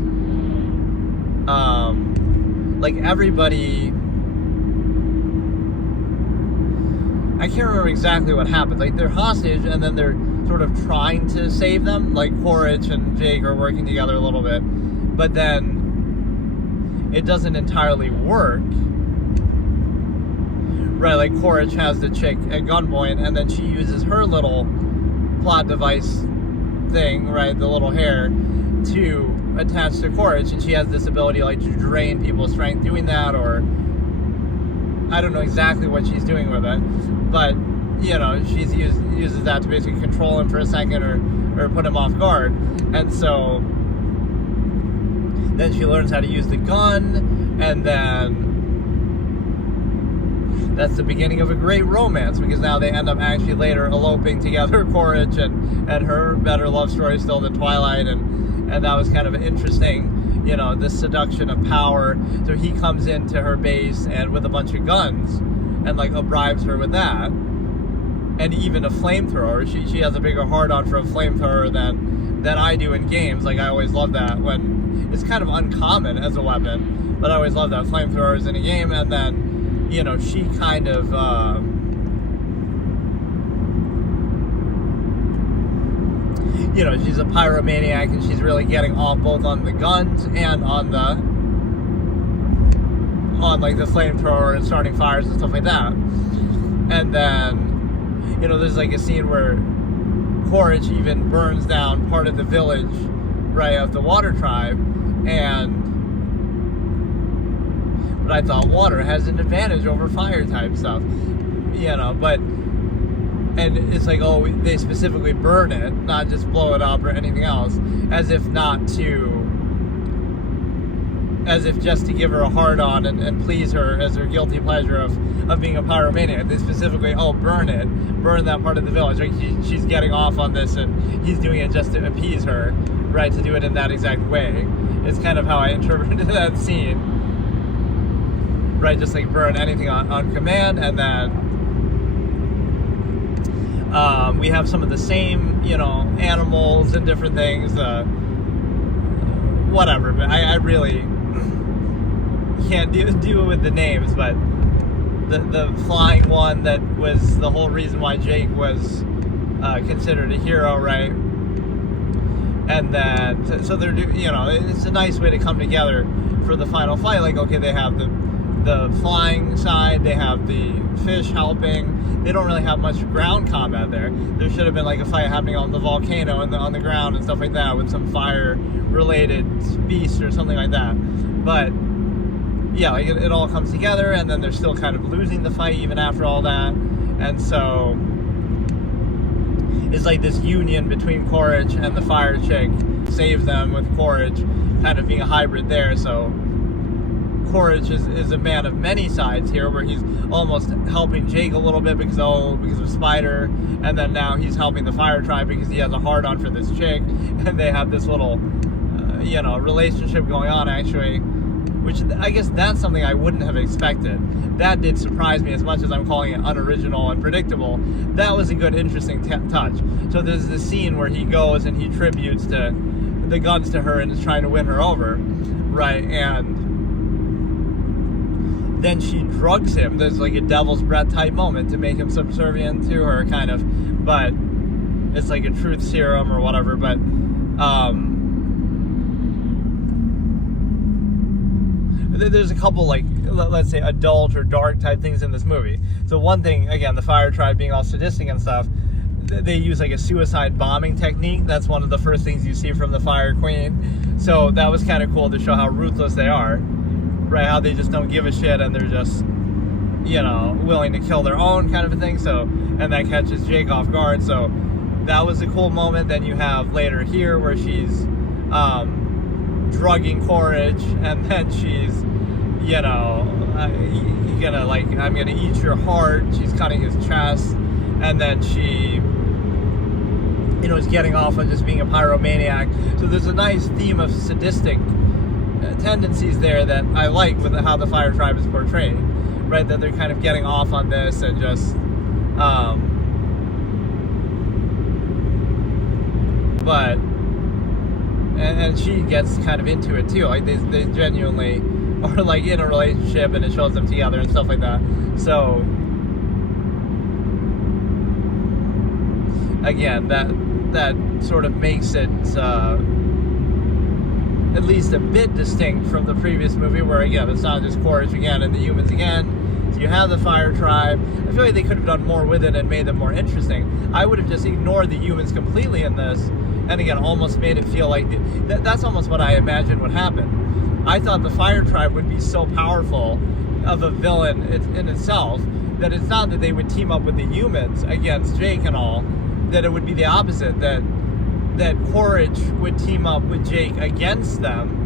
like everybody, I can't remember exactly what happened. Like, they're hostage, and then they're sort of trying to save them. Like, Quaritch and Jake are working together a little bit, but then it doesn't entirely work. Right, like, Quaritch has the chick at gunpoint, and then she uses her little plot device thing, right, the little hair, to attached to Quaritch, and she has this ability like to drain people's strength doing that, or I don't know exactly what she's doing with it, but you know, she's uses that to basically control him for a second or put him off guard. And so then she learns how to use the gun, and then that's the beginning of a great romance, because now they end up actually later eloping together, Quaritch and her better love story still than Twilight, and that was kind of interesting, you know, this seduction of power. So he comes into her base and with a bunch of guns and like bribes her with that, and even a flamethrower. She has a bigger hard-on for a flamethrower than I do in games. Like, I always love that when it's kind of uncommon as a weapon, but I always love that flamethrowers in a game. And then, you know, she kind of you know, she's a pyromaniac, and she's really getting off both on the guns and on like the flamethrower and starting fires and stuff like that. And then, you know, there's like a scene where Quaritch even burns down part of the village, right, of the Water Tribe, but I thought water has an advantage over fire type stuff, you know, and it's like, oh, they specifically burn it, not just blow it up or anything else, as if just to give her a hard-on and please her as her guilty pleasure of being a pyromaniac. They specifically, burn that part of the village. Like, she's getting off on this, and he's doing it just to appease her, right, to do it in that exact way. It's kind of how I interpreted that scene, right, just like burn anything on command. And then we have some of the same, you know, animals and different things, whatever, but I really can't deal with the names. But the flying one, that was the whole reason why Jake was considered a hero, right? And then so they're, you know, it's a nice way to come together for the final fight. Like, okay, they have the flying side, they have the fish helping. They don't really have much ground combat there. There should have been like a fight happening on the volcano and on the ground and stuff like that, with some fire related beast or something like that. But yeah, like it all comes together, and then they're still kind of losing the fight even after all that. And so it's like this union between Quaritch and the fire chick saves them, with Quaritch kind of being a hybrid there. So Quaritch is a man of many sides here, where he's almost helping Jake a little bit because of Spider, and then now he's helping the Fire Tribe because he has a hard-on for this chick, and they have this little you know, relationship going on, actually, which I guess that's something I wouldn't have expected. That did surprise me, as much as I'm calling it unoriginal and predictable. That was a good, interesting touch. So there's this scene where he goes and he tributes the guns to her and is trying to win her over, right? And then she drugs him. There's like a devil's breath type moment to make him subservient to her, kind of, but it's like a truth serum or whatever. But there's a couple, like, let's say adult or dark type things in this movie. So one thing, again, the Fire Tribe being all sadistic and stuff, they use like a suicide bombing technique. That's one of the first things you see from the Fire Queen. So that was kind of cool to show how ruthless they are, right? How they just don't give a shit, and they're just, you know, willing to kill their own, kind of a thing. So, and that catches Jake off guard. So that was a cool moment. Then you have later here where she's drugging Quaritch, and then she's, you know, I'm gonna eat your heart. She's cutting his chest, and then she, you know, is getting off on just being a pyromaniac. So there's a nice theme of sadistic tendencies there that I like with how the Fire Tribe is portrayed, right? That they're kind of getting off on this and just, but, and she gets kind of into it too. Like they genuinely are like in a relationship, and it shows them together and stuff like that. So again, that sort of makes it at least a bit distinct from the previous movie, where again, it's not just Quaritch again and the humans again. So you have the Fire Tribe. I feel like they could have done more with it and made them more interesting. I would have just ignored the humans completely in this, and again, almost made it feel like that's almost what I imagined would happen. I thought the Fire Tribe would be so powerful of a villain in itself that it's not that they would team up with the humans against Jake and all, that it would be the opposite, that Quaritch would team up with Jake against them,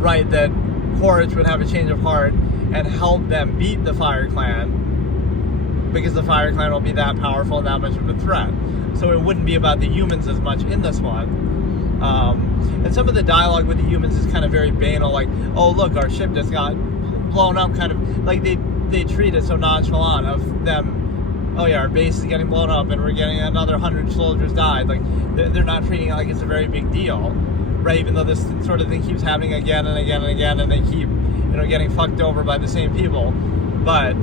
right, that Quaritch would have a change of heart and help them beat the Fire Clan, because the Fire Clan will be that powerful and that much of a threat. So it wouldn't be about the humans as much in this one. And some of the dialogue with the humans is kind of very banal, like, oh look, our ship just got blown up, kind of like they treat it so nonchalant of them, oh yeah, our base is getting blown up and we're getting another 100 soldiers died. Like they're not treating it like it's a very big deal, right? Even though this sort of thing keeps happening again and again and again, and they keep, you know, getting fucked over by the same people. But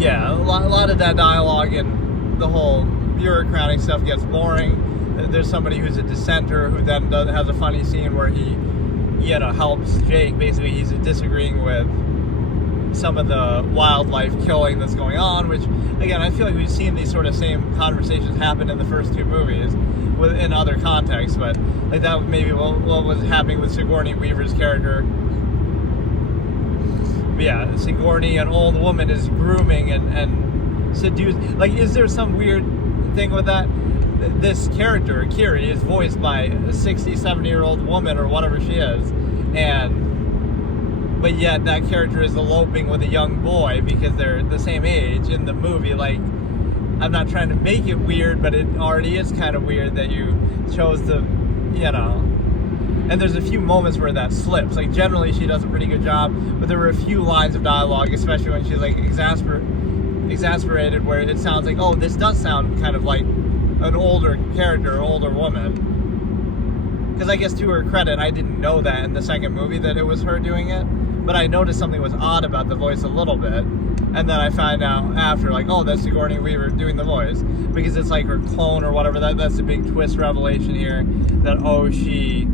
yeah, a lot of that dialogue and the whole bureaucratic stuff gets boring. There's somebody who's a dissenter who then has a funny scene where he, you know, helps Jake. Basically, he's disagreeing with some of the wildlife killing that's going on, which, again, I feel like we've seen these sort of same conversations happen in the first two movies in other contexts, but like that maybe what was happening with Sigourney Weaver's character. But yeah, Sigourney, an old woman, is grooming and seducing. Like, is there some weird thing with that? This character, Kiri, is voiced by a 60, 70-year-old woman or whatever she is, but yet that character is eloping with a young boy because they're the same age in the movie. Like, I'm not trying to make it weird, but it already is kind of weird that you chose to, you know. And there's a few moments where that slips. Like, generally she does a pretty good job, but there were a few lines of dialogue, especially when she's like exasperated, where it sounds like, oh, this does sound kind of like an older character, older woman. Because I guess to her credit, I didn't know that in the second movie that it was her doing it, but I noticed something was odd about the voice a little bit, and then I found out after, like, oh, that's Sigourney Weaver doing the voice, because it's like her clone or whatever. That's a big twist revelation here, that, oh, she,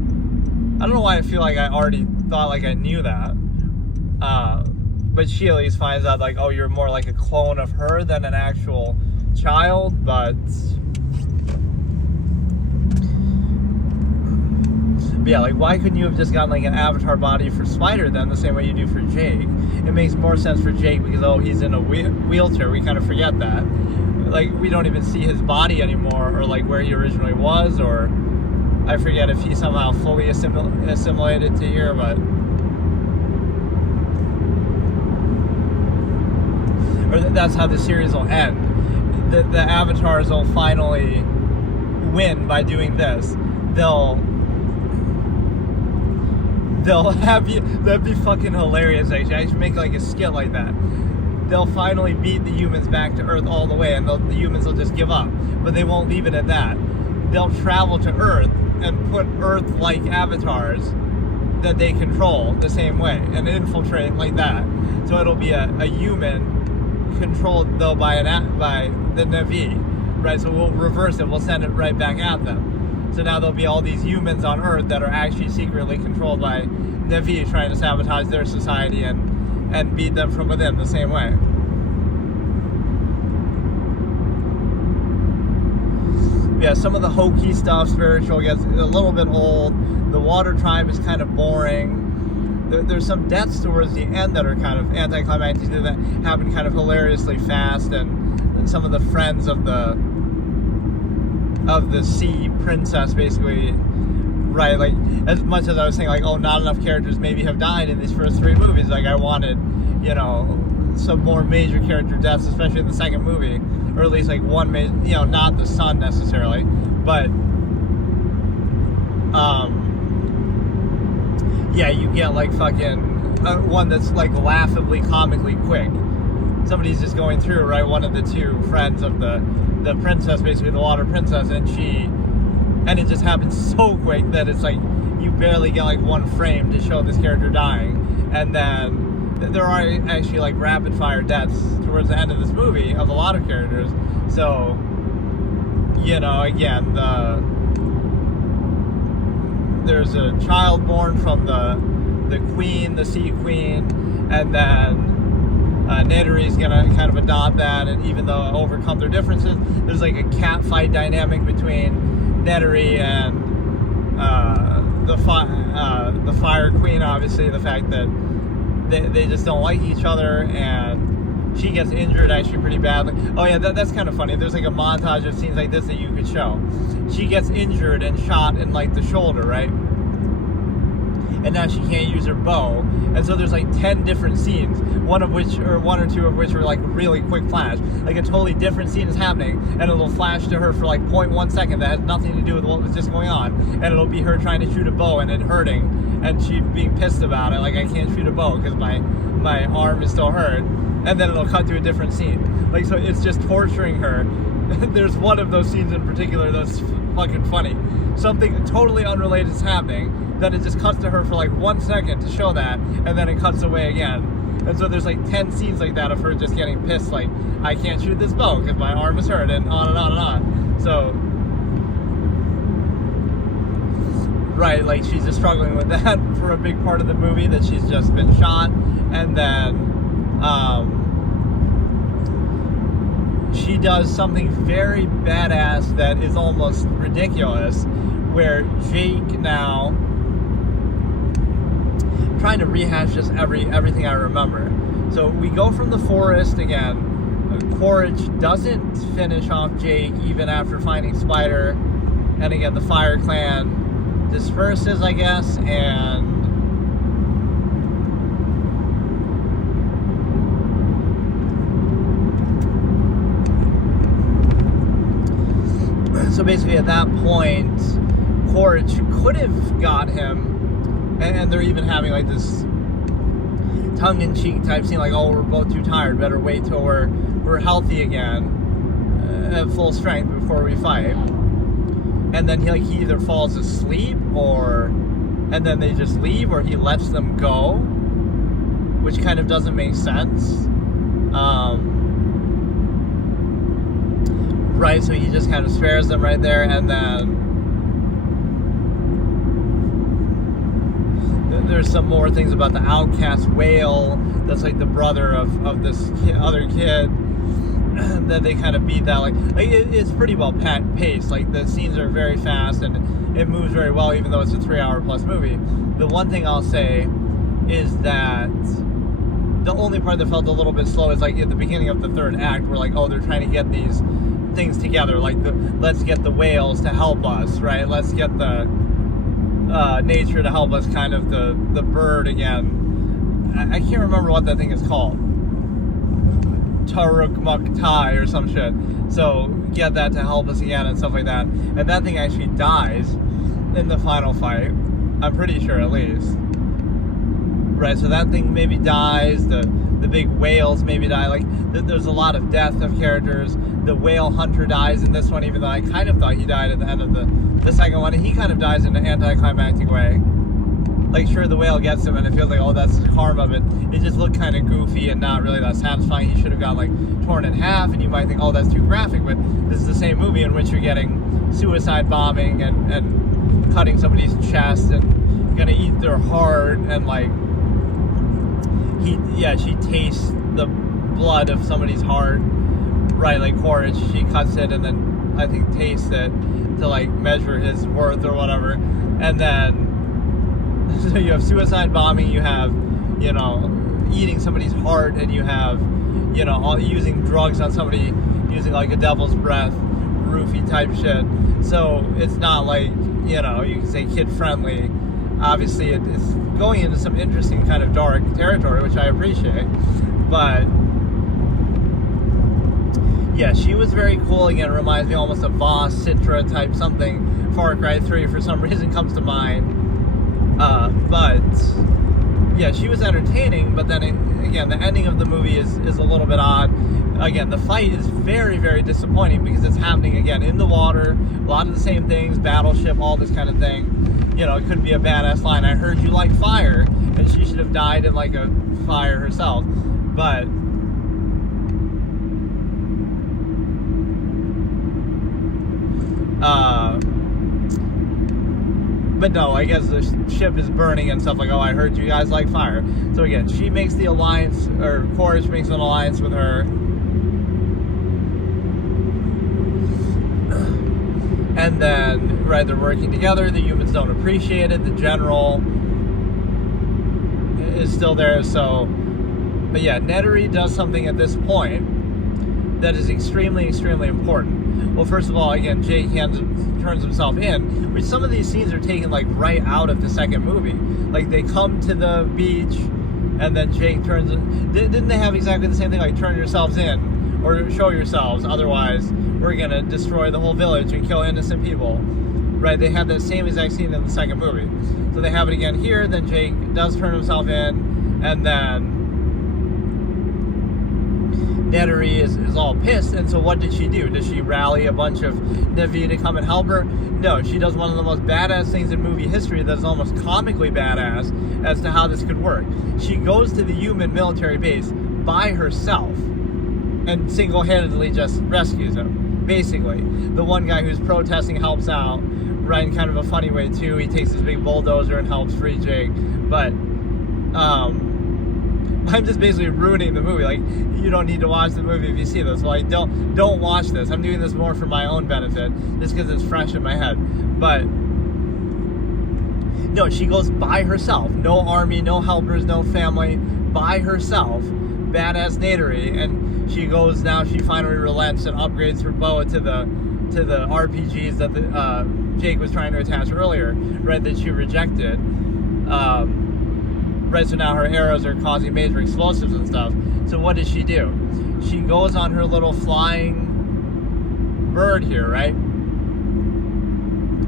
I don't know why I feel like I already thought like I knew that, but she at least finds out, like, oh, you're more like a clone of her than an actual child. But yeah, like, why couldn't you have just gotten like an avatar body for Spider then, the same way you do for Jake? It makes more sense for Jake because, oh, he's in a wheelchair. We kind of forget that. Like, we don't even see his body anymore, or like where he originally was, or I forget if he somehow fully assimilated to here, but or that's how the series will end. The avatars will finally win by doing this. They'll have you. That'd be fucking hilarious. Actually, I should make like a skit like that. They'll finally beat the humans back to Earth all the way, and the humans will just give up. But they won't leave it at that. They'll travel to Earth and put Earth-like avatars that they control the same way and infiltrate like that. So it'll be a human controlled though by the Na'vi, right? So we'll reverse it. We'll send it right back at them. So now there'll be all these humans on Earth that are actually secretly controlled by Na'vi, trying to sabotage their society and beat them from within the same way. Yeah, some of the hokey stuff, spiritual, gets a little bit old. The Water Tribe is kind of boring. There's some deaths towards the end that are kind of anticlimactic, that happen kind of hilariously fast, and some of the friends of the sea princess, basically, right? Like, as much as I was saying, like, oh, not enough characters maybe have died in these first three movies, like, I wanted, you know, some more major character deaths, especially in the second movie, or at least like one major, you know, not the son necessarily, but yeah, you get like fucking one that's like laughably comically quick. Somebody's just going through, right, one of the two friends of the princess, basically the water princess, and it just happens so quick that it's like you barely get like one frame to show this character dying. And then there are actually like rapid fire deaths towards the end of this movie of a lot of characters. So, you know, again, there's a child born from the queen, the sea queen, and then Neteri's gonna kind of adopt that, and even though overcome their differences, there's like a cat fight dynamic between Neteri and the Fire Queen. Obviously, the fact that they just don't like each other, and she gets injured actually pretty badly. Oh yeah, that's kind of funny. There's like a montage of scenes like this that you could show. She gets injured and shot in like the shoulder, right? And now she can't use her bow, and so there's like 10 different scenes, one or two of which are like really quick flash, like a totally different scene is happening, and it'll flash to her for like 0.1 second that has nothing to do with what was just going on, and it'll be her trying to shoot a bow and it hurting, and she being pissed about it, like I can't shoot a bow because my arm is still hurt, and then it'll cut to a different scene, like, so it's just torturing her. There's one of those scenes in particular that's fucking funny. Something totally unrelated is happening, then it just cuts to her for like 1 second to show that, and then it cuts away again. And so there's like 10 scenes like that of her just getting pissed, like, I can't shoot this bow because my arm is hurt, and on and on and on. So, right, like she's just struggling with that for a big part of the movie, that she's just been shot, and then she does something very badass that is almost ridiculous, where Jake now, trying to rehash just everything I remember. So we go from the forest again. Quaritch doesn't finish off Jake even after finding Spider, and again the Fire Clan disperses, I guess, and so basically at that point Quaritch could have got him, and they're even having like this tongue-in-cheek type scene, like, oh, we're both too tired, better wait till we're healthy again at full strength before we fight. And then he either falls asleep, and then they just leave, or he lets them go, which kind of doesn't make sense. Right, so he just kind of spares them right there, and then there's some more things about the outcast whale that's like the brother of this other kid that they kind of beat that, like it's pretty well paced, like the scenes are very fast and it moves very well, even though it's a 3-hour plus movie. The one thing I'll say is that the only part that felt a little bit slow is like at the beginning of the third act, where like, oh, they're trying to get these things together, like let's get the whales to help us, right? Let's get the nature to help us, kind of the bird again. I can't remember what that thing is called. Taruk Muktai or some shit. So get that to help us again and stuff like that. And that thing actually dies in the final fight. I'm pretty sure, at least. Right, so that thing maybe dies. The big whales maybe die. Like, there's a lot of death of characters. The whale hunter dies in this one, even though I kind of thought he died at the end of the second one. And he kind of dies in an anticlimactic way. Like, sure, the whale gets him, and it feels like, oh, that's karma, but it just looked kind of goofy and not really that satisfying. He should have got, like, torn in half, and you might think, oh, that's too graphic, but this is the same movie in which you're getting suicide bombing and cutting somebody's chest and gonna eat their heart, and, like, she tastes the blood of somebody's heart, right, like Quaritch, she cuts it and then, I think, tastes it to, like, measure his worth or whatever, and then so you have suicide bombing, you have, you know, eating somebody's heart, and you have, you know, using drugs on somebody, using like a devil's breath, roofie type shit. So it's not like, you know, you can say kid friendly. Obviously it's going into some interesting kind of dark territory, which I appreciate. But yeah, she was very cool. Again, it reminds me almost of Voss, Citra type something. Far Cry 3 for some reason comes to mind. But yeah, she was entertaining, but then again, the ending of the movie is a little bit odd. Again, the fight is very, very disappointing because it's happening again in the water, a lot of the same things, battleship, all this kind of thing. You know, it could be a badass line, I heard you like fire, and she should have died in like a fire herself. But but no, I guess the ship is burning and stuff like, oh, I heard you guys like fire. So again, she makes the alliance, or Quaritch makes an alliance with her. And then, right, they're working together. The humans don't appreciate it. The general is still there. So, but yeah, Netery does something at this point that is extremely, extremely important. Well, first of all, again, Jake turns himself in, which some of these scenes are taken like right out of the second movie. Like they come to the beach, and then Jake turns. Didn't they have exactly the same thing? Like turn yourselves in, or show yourselves, otherwise we're gonna destroy the whole village and kill innocent people. Right? They had the same exact scene in the second movie. So they have it again here. Then Jake does turn himself in, and then Netery is all pissed. And so what did she do? Did she rally a bunch of Na'vi to come and help her? No, she does one of the most badass things in movie history that is almost comically badass as to how this could work. She goes to the human military base by herself and single-handedly just rescues him. Basically, the one guy who's protesting helps out, right, in kind of a funny way too. He takes his big bulldozer and helps free Jake. But I'm just basically ruining the movie. Like, you don't need to watch the movie if you see this. Like, don't watch this. I'm doing this more for my own benefit, just because it's fresh in my head. But no, she goes by herself. No army, no helpers, no family. By herself. Badass Netery. And she goes now, she finally relents and upgrades her bow to the RPGs that Jake was trying to attach earlier, right, that she rejected. Right, so now her arrows are causing major explosives and stuff. So what does she do? She goes on her little flying bird here, right?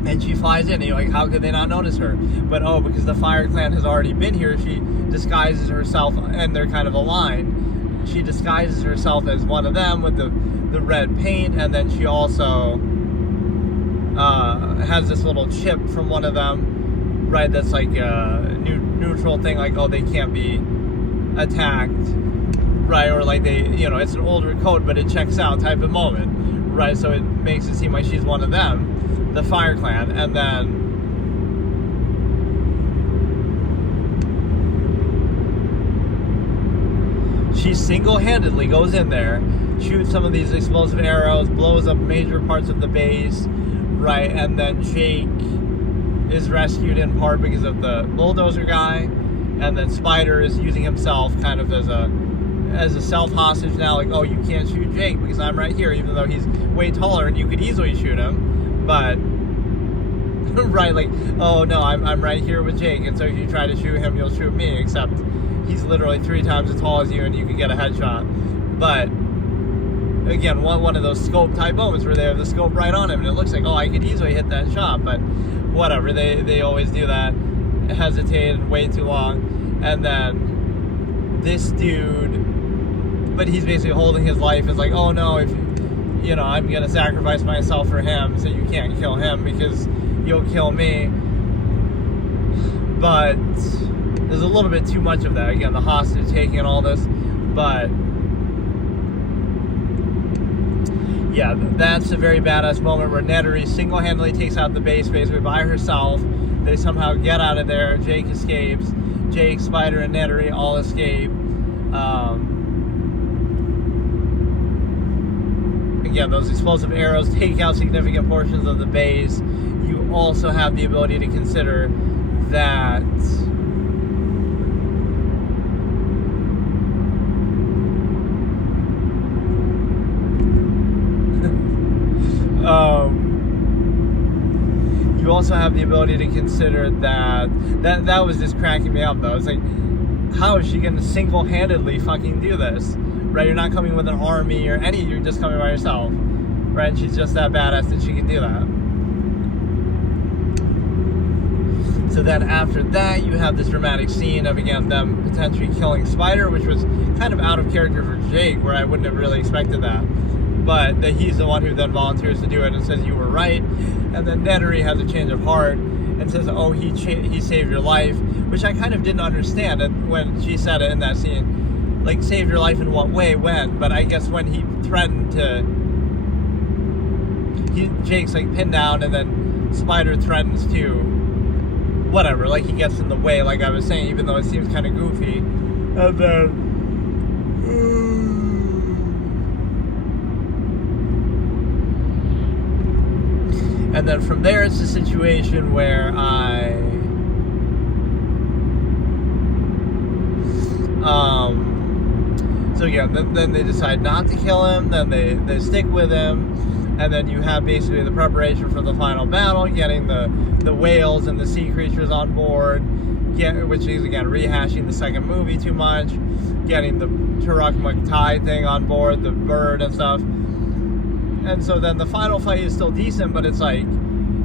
And she flies in, and you're like, how could they not notice her? But oh, because the Fire Clan has already been here, she disguises herself, and they're kind of aligned. She disguises herself as one of them with the red paint, and then she also has this little chip from one of them, right, that's like a neutral thing, like, oh, they can't be attacked, right, or like they, you know, it's an older code, but it checks out type of moment, right, so it makes it seem like she's one of them, the Fire Clan, and then she single-handedly goes in there, shoots some of these explosive arrows, blows up major parts of the base, right, and then Jake is rescued in part because of the bulldozer guy, and then Spider is using himself kind of as a self-hostage now, like, oh, you can't shoot Jake because I'm right here, even though he's way taller and you could easily shoot him, but right, like, oh no, I'm right here with Jake, and so if you try to shoot him, you'll shoot me, except he's literally 3 times as tall as you, and you can get a headshot. But again, one of those scope type moments where they have the scope right on him, and it looks like, oh, I could easily hit that shot, but whatever, they always do that, hesitated way too long, and then this dude, but he's basically holding his life as like, oh no, if you know, I'm gonna sacrifice myself for him, so you can't kill him because you'll kill me. But there's a little bit too much of that. Again, the hostage taking and all this. But yeah, that's a very badass moment where Netery single-handedly takes out the base basically by herself. They somehow get out of there. Jake escapes. Jake, Spider, and Netery all escape. Again, those explosive arrows take out significant portions of the base. You also have the ability to consider that you also have the ability to consider that was just cracking me up though. It's like, how is she gonna single-handedly fucking do this? Right, you're not coming with an army or any, you're just coming by yourself. Right, and she's just that badass that she can do that. So then after that, you have this dramatic scene of, again, them potentially killing Spider, which was kind of out of character for Jake, where I wouldn't have really expected that. But that he's the one who then volunteers to do it and says, you were right. And then Netery has a change of heart and says, oh, he saved your life, which I kind of didn't understand when she said it in that scene. Like, save your life in what way, when? But I guess when he threatened to... Jake's, like, pinned down, and then Spider threatens to whatever, like he gets in the way, like I was saying, even though it seems kind of goofy. And then from there, it's a situation where so yeah, then they decide not to kill him, then they stick with him, and then you have basically the preparation for the final battle, getting the whales and the sea creatures on board, which is, again, rehashing the second movie too much, getting the Turok Maktai thing on board, the bird and stuff. And so then the final fight is still decent, but it's like,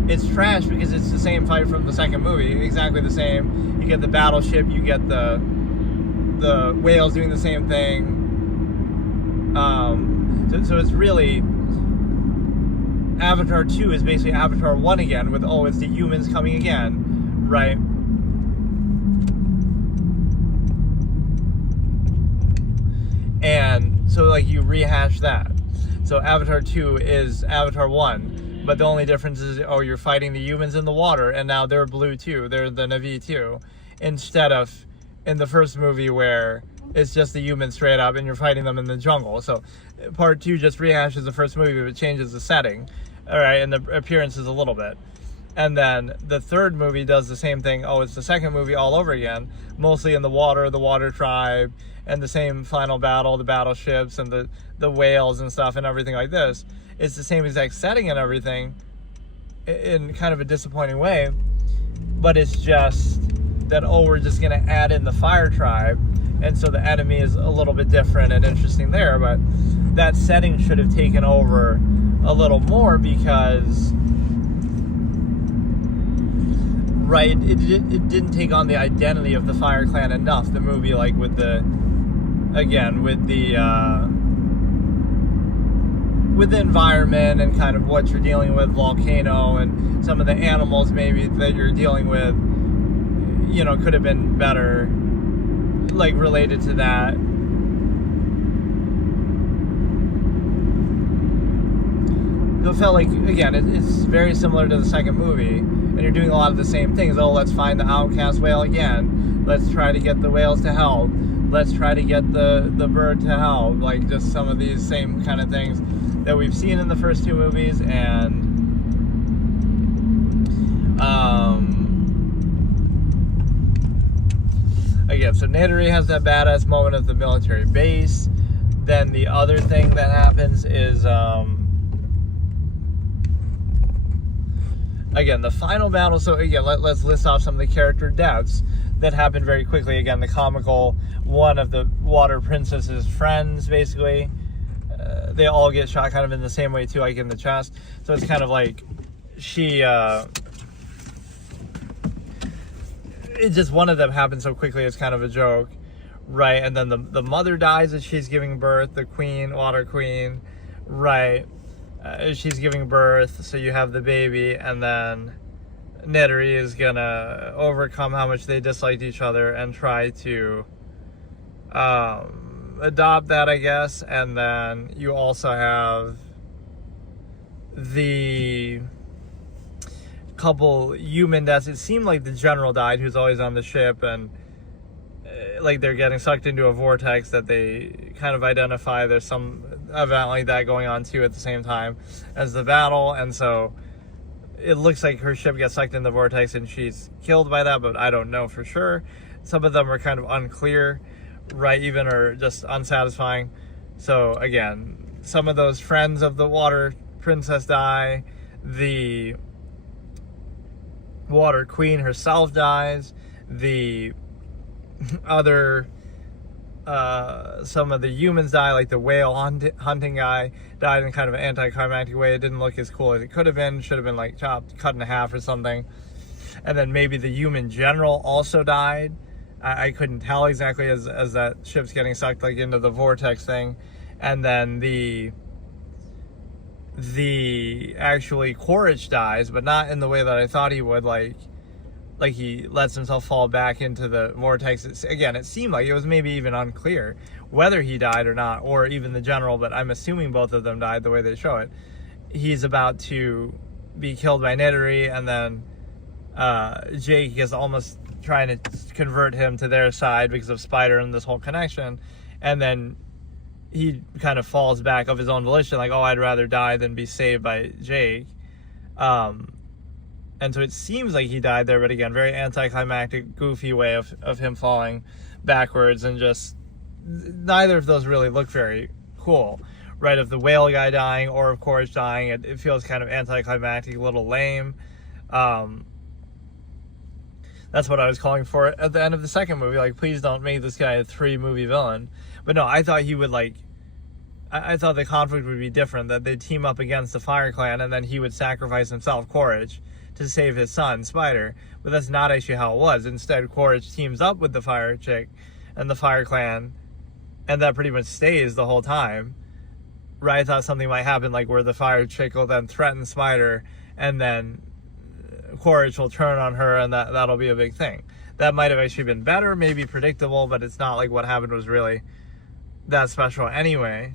it's trash because it's the same fight from the second movie, exactly the same. You get the battleship, you get the whales doing the same thing. So it's really, Avatar 2 is basically Avatar 1 again, with, it's the humans coming again, right? And so, like, you rehash that. So Avatar 2 is Avatar 1, but the only difference is, you're fighting the humans in the water, and now they're blue too, they're the Na'vi too, instead of in the first movie where it's just the humans straight up and you're fighting them in the jungle. So part 2 just rehashes the first movie, but changes the setting, all right, and the appearances a little bit. And then the third movie does the same thing. It's the second movie all over again, mostly in the water tribe, and the same final battle, the battleships and the whales and stuff and everything like this. It's the same exact setting and everything, in kind of a disappointing way, but it's just that, we're just going to add in the fire tribe, and so the enemy is a little bit different and interesting there, but that setting should have taken over a little more, because it didn't take on the identity of the Fire Clan enough, the movie, like with the environment and kind of what you're dealing with, volcano, and some of the animals maybe that you're dealing with, could have been better, like, related to that. It felt like, again, it's very similar to the second movie, and you're doing a lot of the same things. Let's find the outcast whale again. Let's try to get the whales to help. Let's try to get the bird to help. Like, just some of these same kind of things that we've seen in the first two movies. And again, so Nedry has that badass moment at the military base. Then the other thing that happens is again, the final battle. So again, let's list off some of the character deaths that happen very quickly. Again, the comical one of the water princess's friends, basically, they all get shot kind of in the same way too, like in the chest. So it's kind of like it's just one of them happens so quickly, it's kind of a joke, right? And then the mother dies as she's giving birth, the queen, water queen, right? She's giving birth, so you have the baby, and then Nedry is gonna overcome how much they disliked each other and try to adopt that, I guess. And then you also have the couple human deaths. It seemed like the general died, who's always on the ship, and like they're getting sucked into a vortex that they kind of identify. There's some event like that going on too at the same time as the battle, and so it looks like her ship gets sucked in the vortex and she's killed by that, but I don't know for sure. Some of them are kind of unclear, right? Even or just unsatisfying. So again, some of those friends of the water princess die. The water queen herself dies. The other some of the humans die, like the whale hunting guy died in kind of an anticlimactic way. It didn't look as cool as it could have been. Should have been like cut in half or something. And then maybe the human general also died. I couldn't tell exactly as that ship's getting sucked like into the vortex thing. And then the actually Quaritch dies, but not in the way that I thought he would, like he lets himself fall back into the vortex. Again, it seemed like it was maybe even unclear whether he died or not, or even the general, but I'm assuming both of them died the way they show it. He's about to be killed by Nedry, and then Jake is almost trying to convert him to their side because of Spider and this whole connection, and then he kind of falls back of his own volition, like, oh, I'd rather die than be saved by Jake. And so it seems like he died there, but again, very anticlimactic, goofy way of him falling backwards, and just neither of those really look very cool, right? Of the whale guy dying or of Quaritch dying, it feels kind of anticlimactic, a little lame. That's what I was calling for at the end of the second movie. Like, please don't make this guy a 3-movie villain. But no, I thought he would, like, I thought the conflict would be different, that they'd team up against the Fire Clan and then he would sacrifice himself, Quaritch, to save his son, Spider. But that's not actually how it was. Instead, Quaritch teams up with the Fire Chick and the Fire Clan, and that pretty much stays the whole time. Right? I thought something might happen, like where the Fire Chick will then threaten Spider, and then Quaritch will turn on her, and that'll be a big thing. That might have actually been better, maybe predictable, but it's not like what happened was really that special anyway.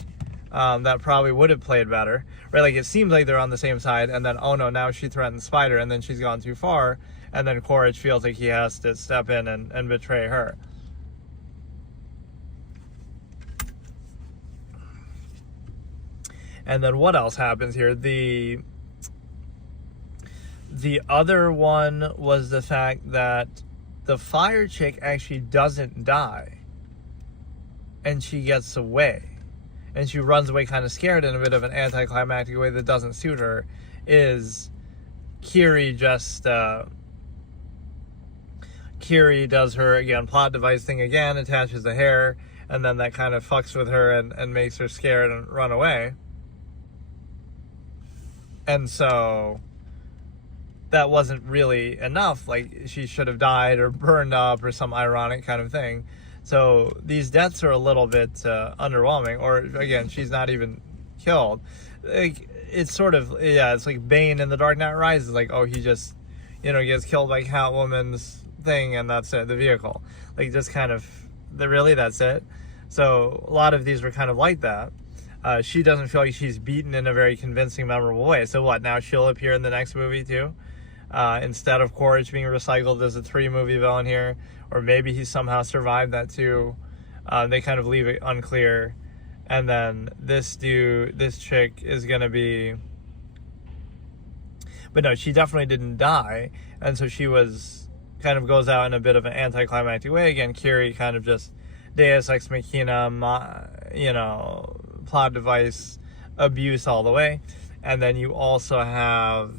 That probably would have played better, right? Like, it seems like they're on the same side, and then, oh no, now she threatens Spider, and then she's gone too far, and then Quaritch feels like he has to step in and betray her. And then what else happens here? The other one was the fact that the Fire Chick actually doesn't die, and she gets away. And she runs away kind of scared in a bit of an anticlimactic way that doesn't suit her. Is Kiri just... Kiri does her, again, plot device thing again, attaches the hair, and then that kind of fucks with her and makes her scared and run away. And so that wasn't really enough. Like, she should have died or burned up or some ironic kind of thing. So these deaths are a little bit underwhelming. Or, again, she's not even killed. Like, it's sort of, yeah, it's like Bane in The Dark Knight Rises. Like, oh, he just, gets killed by Catwoman's thing, and that's it, the vehicle. Like, just kind of, really, that's it. So a lot of these were kind of like that. She doesn't feel like she's beaten in a very convincing, memorable way. So what, now she'll appear in the next movie too? Instead of Quaritch being recycled as a 3-movie villain here, or maybe he somehow survived that too. They kind of leave it unclear. And then this chick is gonna be, but no, she definitely didn't die, and so she was kind of goes out in a bit of an anticlimactic way. Again, Kiri kind of just Deus Ex Machina, plot device abuse all the way. And then you also have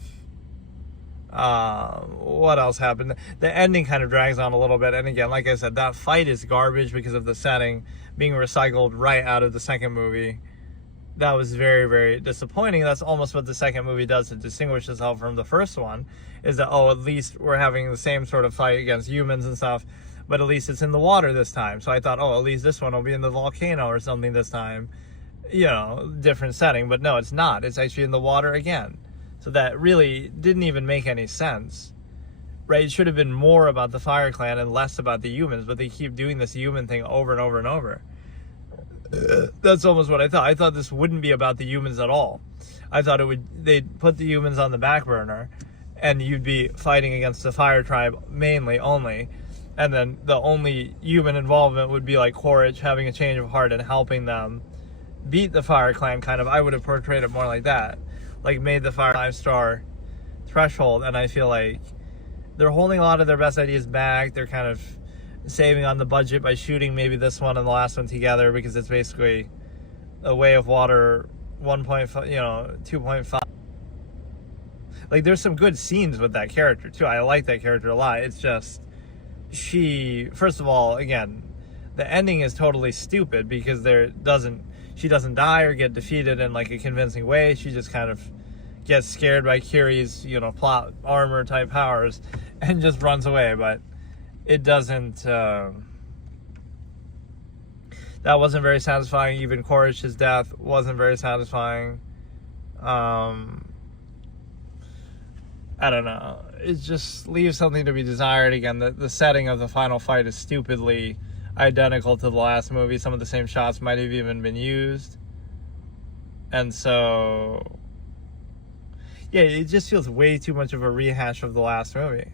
what else happened? The ending kind of drags on a little bit, and again, like I said, that fight is garbage because of the setting being recycled right out of the second movie. That was very, very disappointing. That's almost what the second movie does to distinguish itself from the first one, is that, oh, at least we're having the same sort of fight against humans and stuff, but at least it's in the water this time. So I thought, oh, at least this one will be in the volcano or something this time, different setting. But no, it's not. It's actually in the water again. So that really didn't even make any sense, right? It should have been more about the Fire Clan and less about the humans, but they keep doing this human thing over and over and over. That's almost what I thought. I thought this wouldn't be about the humans at all. I thought they'd put the humans on the back burner, and you'd be fighting against the Fire Tribe mainly, only, and then the only human involvement would be like Quaritch having a change of heart and helping them beat the Fire Clan, kind of. I would have portrayed it more like that. Like, made the Fire 5-star threshold, and I feel like they're holding a lot of their best ideas back. They're kind of saving on the budget by shooting maybe this one and the last one together, because it's basically a Way of Water 1.5, 2.5. Like, there's some good scenes with that character too. I like that character a lot. It's just, first of all, again, the ending is totally stupid because she doesn't die or get defeated in like a convincing way. She just kind of gets scared by Kiri's, plot armor type powers and just runs away. But it doesn't, that wasn't very satisfying. Even Quaritch's death wasn't very satisfying. I don't know. It just leaves something to be desired. Again, the setting of the final fight is stupidly identical to the last movie. Some of the same shots might have even been used. And so, yeah, it just feels way too much of a rehash of the last movie.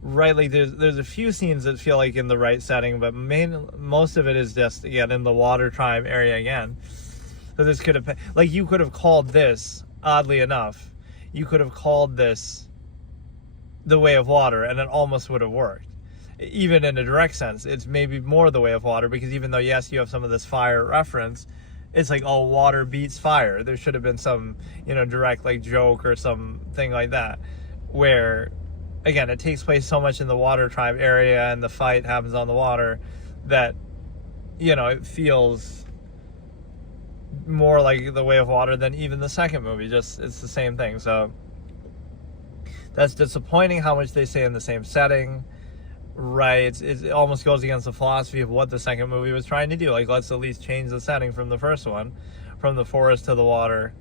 Right, like there's a few scenes that feel like in the right setting, but most of it is just, again, in the water tribe area again. So this could have, like, you could have called this, oddly enough, you could have called this The Way of Water, and it almost would have worked. Even in a direct sense, it's maybe more The Way of Water, because even though, yes, you have some of this fire reference, it's like, oh, water beats fire. There should have been some, direct, like, joke or something like that, where, again, it takes place so much in the water tribe area, and the fight happens on the water, that, it feels more like The Way of Water than even the second movie. Just, it's the same thing. So that's disappointing how much they say in the same setting, right? It almost goes against the philosophy of what the second movie was trying to do. Like, let's at least change the setting from the first one, from the forest to the water.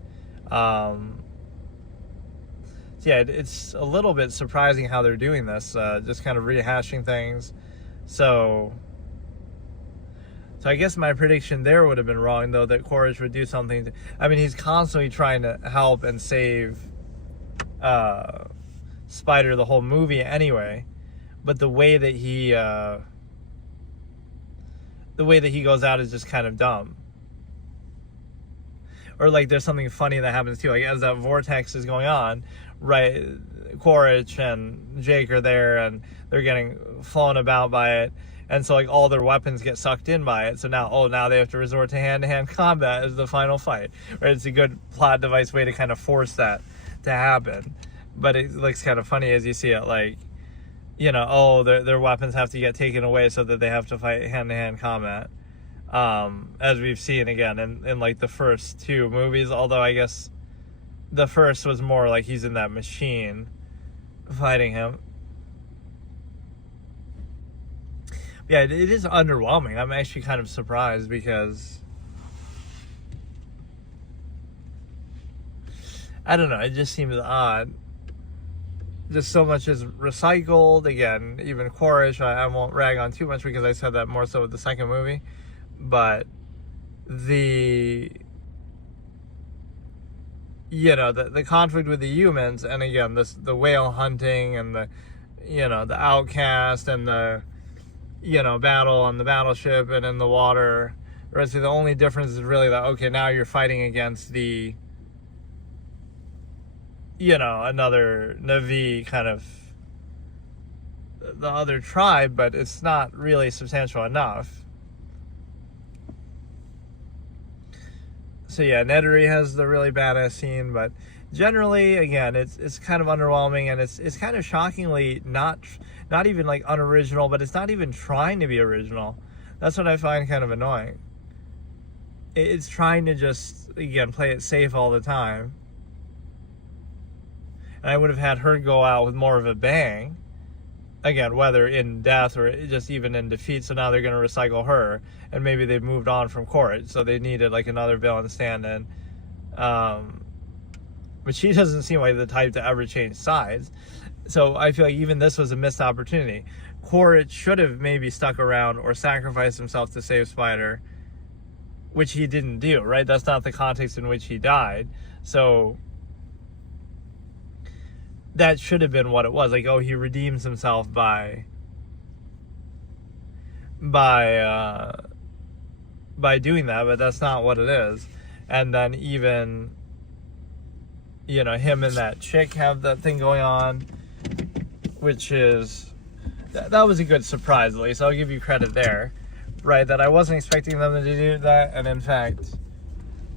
So yeah, it's a little bit surprising how they're doing this, just kind of rehashing things. So I guess my prediction there would have been wrong, though, that Quaritch would do something. He's constantly trying to help and save Spider the whole movie anyway, but the way that he goes out is just kind of dumb. Or, like, there's something funny that happens too, like, as that vortex is going on, right, Quaritch and Jake are there, and they're getting flown about by it, and so, like, all their weapons get sucked in by it, so now they have to resort to hand-to-hand combat as the final fight, right? It's a good plot device way to kind of force that to happen, but it looks kind of funny as you see it, like, their weapons have to get taken away so that they have to fight hand-to-hand combat, as we've seen, again, in like, the first two movies, although I guess the first was more like he's in that machine fighting him. Yeah, it is underwhelming. I'm actually kind of surprised because, I don't know, it just seems odd. Just so much is recycled. Again, even Quaritch, I won't rag on too much because I said that more so with the second movie. But the conflict with the humans, and again, the whale hunting, and the outcast, and the battle on the battleship and in the water. Right, so the only difference is really that, okay, now you're fighting against the another Na'vi kind of the other tribe, but it's not really substantial enough. So yeah, Nedry has the really badass scene, but generally, again, it's kind of underwhelming, and it's kind of shockingly not even like unoriginal, but it's not even trying to be original. That's what I find kind of annoying. It's trying to just, again, play it safe all the time. And I would have had her go out with more of a bang. Again, whether in death or just even in defeat. So now they're going to recycle her, and maybe they've moved on from Quaritch, so they needed like another villain stand-in. But she doesn't seem like the type to ever change sides. So I feel like even this was a missed opportunity. Quaritch should have maybe stuck around or sacrificed himself to save Spider, which he didn't do, right? That's not the context in which he died. So that should have been what it was. Like, oh, he redeems himself by doing that, but that's not what it is. And then even, him and that chick have that thing going on, which is, that was a good surprise, at least. I'll give you credit there, right? That I wasn't expecting them to do that, and in fact,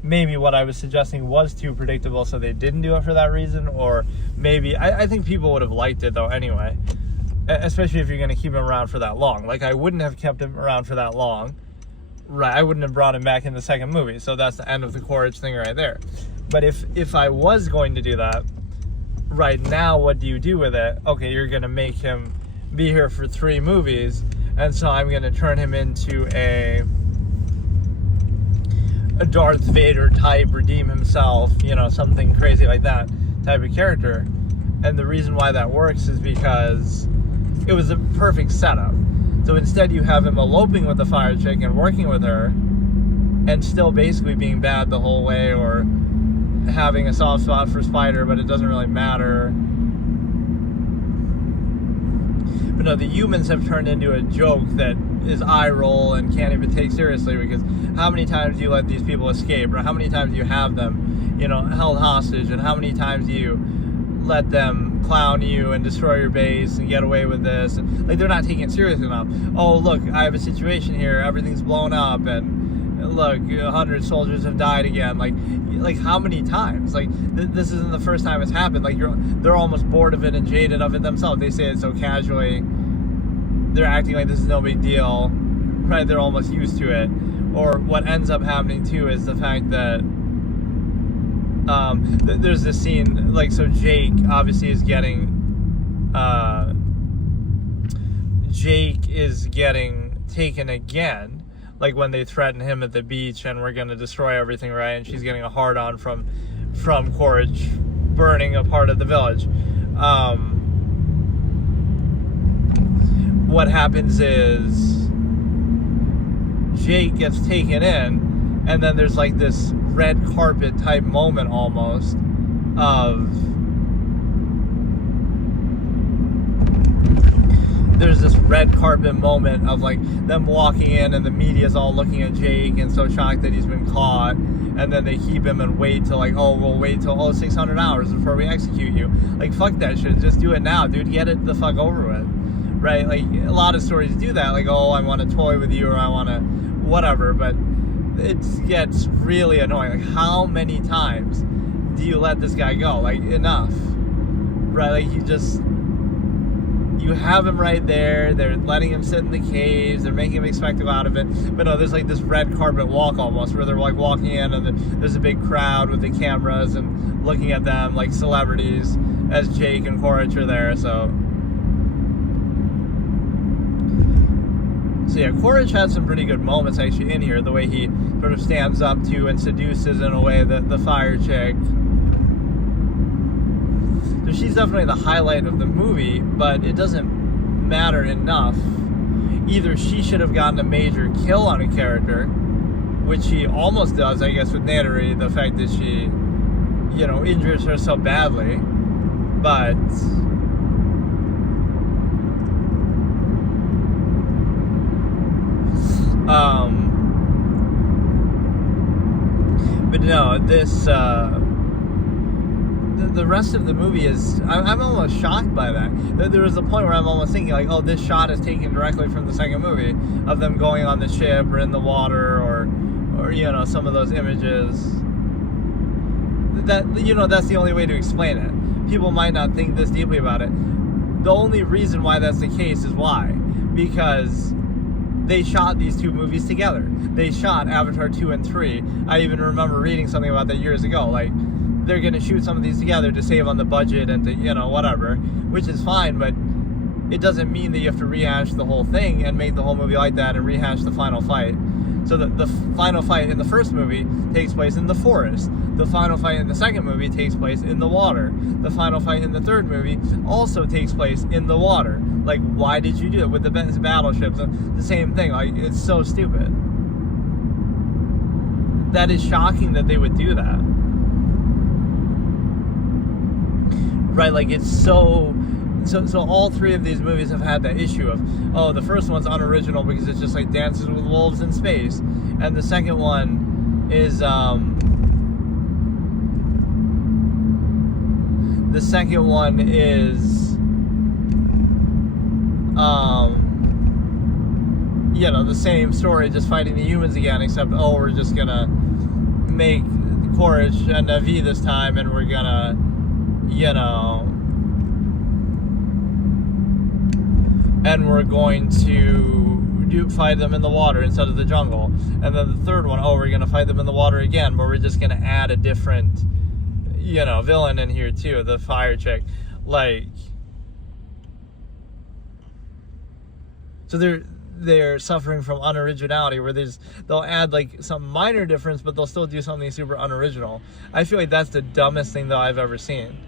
maybe what I was suggesting was too predictable, so they didn't do it for that reason, or maybe, I think people would have liked it, though, anyway, especially if you're going to keep him around for that long. Like, I wouldn't have kept him around for that long, right? I wouldn't have brought him back in the second movie, so that's the end of the Quaritch thing right there. But if I was going to do that, right now, what do you do with it? Okay, you're going to make him be here for 3 movies, and so I'm going to turn him into a Darth Vader type, redeem himself, something crazy like that type of character. And the reason why that works is because it was a perfect setup. So instead you have him eloping with the fire chick and working with her, and still basically being bad the whole way, or having a soft spot for Spider, but it doesn't really matter. But no, the humans have turned into a joke that is eye roll and can't even take seriously, because how many times do you let these people escape, or how many times do you have them, held hostage, and how many times do you let them clown you and destroy your base and get away with this? And, they're not taking it seriously enough. Oh, look, I have a situation here, everything's blown up, and look, 100 soldiers have died again. Like how many times? This isn't the first time it's happened. They're almost bored of it and jaded of it themselves. They say it so casually. They're acting like this is no big deal, right? They're almost used to it. Or what ends up happening too is the fact that there's this scene, so Jake obviously is getting taken again, when they threaten him at the beach and we're gonna destroy everything, right? And she's getting a hard-on from Quaritch burning a part of the village. What happens is Jake gets taken in, and then there's this red carpet type moment almost of them walking in, and the media's all looking at Jake and so shocked that he's been caught, and then they keep him and wait till we'll wait till 600 hours before we execute you. Fuck that shit, just do it now, dude. Get it the fuck over with, right? A lot of stories do that, I want to toy with you, or I want to whatever, but it gets really annoying. How many times do you let this guy go? Enough, right? You have him right there, they're letting him sit in the caves, they're making a big spectacle out of it, but no, there's this red carpet walk almost, where they're walking in, and there's a big crowd with the cameras and looking at them like celebrities as Jake and Quaritch are there. So yeah, Quaritch had some pretty good moments actually in here, the way he sort of stands up to and seduces in a way the fire chick. So she's definitely the highlight of the movie, but it doesn't matter enough. Either she should have gotten a major kill on a character, which she almost does, I guess, with Nattery, the fact that she, injures her so badly, but no, this, the rest of the movie is, I'm almost shocked by that. There was a point where I'm almost thinking oh, this shot is taken directly from the second movie of them going on the ship or in the water, or some of those images. That, that's the only way to explain it. People might not think this deeply about it. The only reason why that's the case is why? Because they shot these two movies together. They shot Avatar 2 and 3. I even remember reading something about that years ago. They're going to shoot some of these together to save on the budget and to, whatever, which is fine, but it doesn't mean that you have to rehash the whole thing and make the whole movie like that and rehash the final fight. So the final fight in the first movie takes place in the forest. The final fight in the second movie takes place in the water. The final fight in the third movie also takes place in the water. Why did you do it with the battleships? The same thing. It's so stupid. That is shocking that they would do that. Right, it's so all three of these movies have had that issue of, the first one's unoriginal because it's just Dances with Wolves in space, and the second one is the same story, just fighting the humans again, except we're just gonna make Quaritch a Na'vi this time, and we're gonna and we're going to fight them in the water instead of the jungle. And then the third one, we're going to fight them in the water again, but we're just going to add a different, villain in here too, the fire chick. So they're suffering from unoriginality, where they'll add some minor difference, but they'll still do something super unoriginal. I feel like that's the dumbest thing that I've ever seen.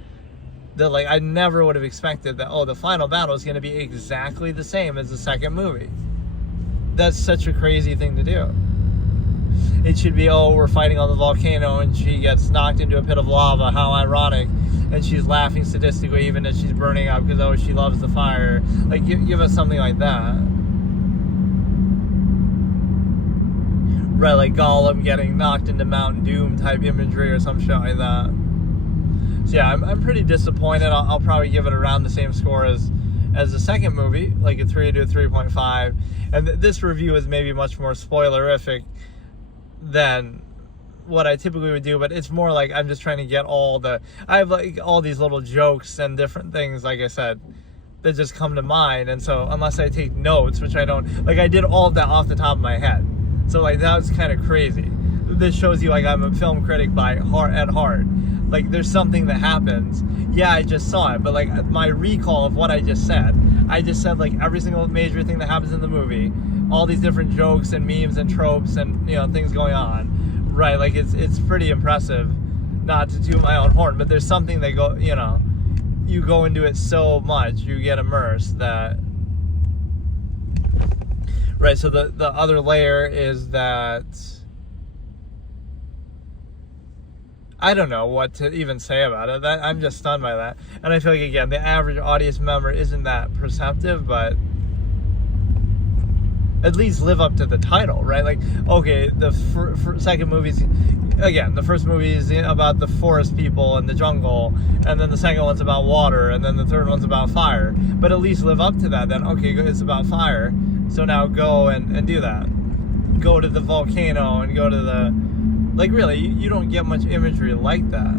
That I never would have expected that, the final battle is going to be exactly the same as the second movie. That's such a crazy thing to do. it should be, oh, we're fighting on the volcano and she gets knocked into a pit of lava, how ironic, and she's laughing sadistically even as she's burning up because, oh, she loves the fire. Like, give us something like that. Right, like Gollum getting knocked into Mount Doom type imagery or some shit like that. So yeah, I'm pretty disappointed. I'll probably give it around the same score as the second movie, like a 3 to a 3.5. And this review is maybe much more spoilerific than what I typically would do, but it's more like I'm just trying to get I have like all these little jokes and different things, like I said, that just come to mind. And so unless I take notes, which I don't, like I did all of that off the top of my head. So like that was kind of crazy. This shows you like I'm a film critic at heart. Like there's something that happens. Yeah, I just saw it, but like my recall of what I just said like every single major thing that happens in the movie, all these different jokes and memes and tropes and, you know, things going on, right? Like it's pretty impressive, not to toot my own horn, but there's something that you go into it so much, you get immersed that, right? So the other layer is that I don't know what to even say about it. I'm just stunned by that. And I feel like, again, the average audience member isn't that perceptive, but at least live up to the title, right? Like, okay, the second movie's, again, the first movie is about the forest people and the jungle, and then the second one's about water, and then the third one's about fire. But at least live up to that then. Okay, it's about fire, so now go and do that. Go to the volcano and go to the... Like, really, you don't get much imagery like that.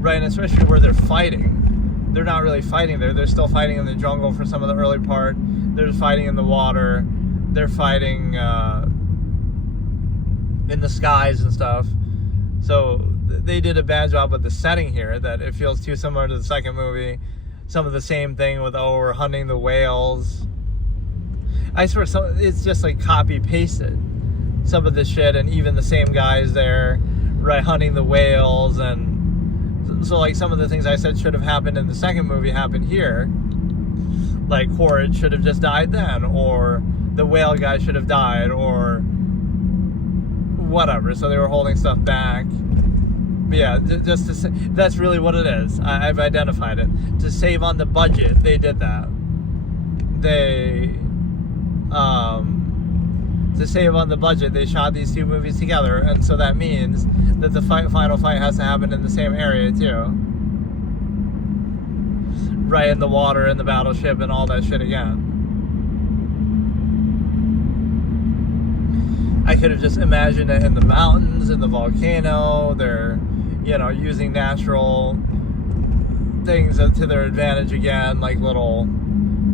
Right, and especially where they're fighting. They're not really fighting there. They're still fighting in the jungle for some of the early part. They're fighting in the water. They're fighting in the skies and stuff. So they did a bad job with the setting here, that it feels too similar to the second movie. Some of the same thing with, oh, we're hunting the whales. I swear, it's just like copy-pasted. Some of the shit, and even the same guys there, right, hunting the whales, and so like some of the things I said should have happened in the second movie happened here. Like Horrid should have just died then, or the whale guy should have died, or whatever. So they were holding stuff back. But yeah, just to say, that's really what it is. I've identified it. To save on the budget, they did that. To save on the budget, they shot these two movies together, and so that means that the final fight has to happen in the same area too. Right, in the water, and the battleship, and all that shit again. I could have just imagined it in the mountains, in the volcano. They're, using natural things to their advantage again, like little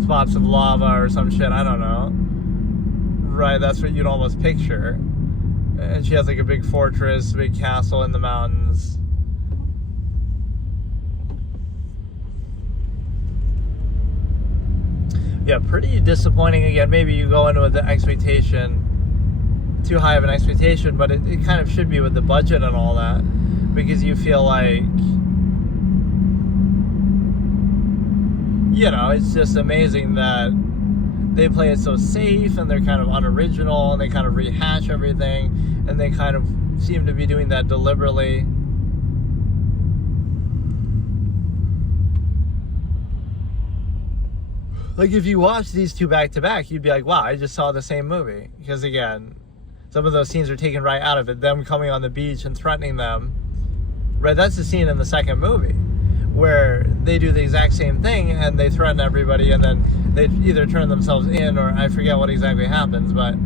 spots of lava or some shit, I don't know. Right, that's what you'd almost picture. And she has like a big fortress, a big castle in the mountains. Yeah, pretty disappointing again. Maybe you go into with the expectation, too high of an expectation, but it kind of should be with the budget and all that. Because you feel like, it's just amazing that they play it so safe, and they're kind of unoriginal, and they kind of rehash everything, and they kind of seem to be doing that deliberately. Like, if you watch these two back to back, you'd be like, wow, I just saw the same movie. Because again, some of those scenes are taken right out of it. Them coming on the beach and threatening them. Right, that's the scene in the second movie, where they do the exact same thing and they threaten everybody, and then they either turn themselves in, or I forget what exactly happens, but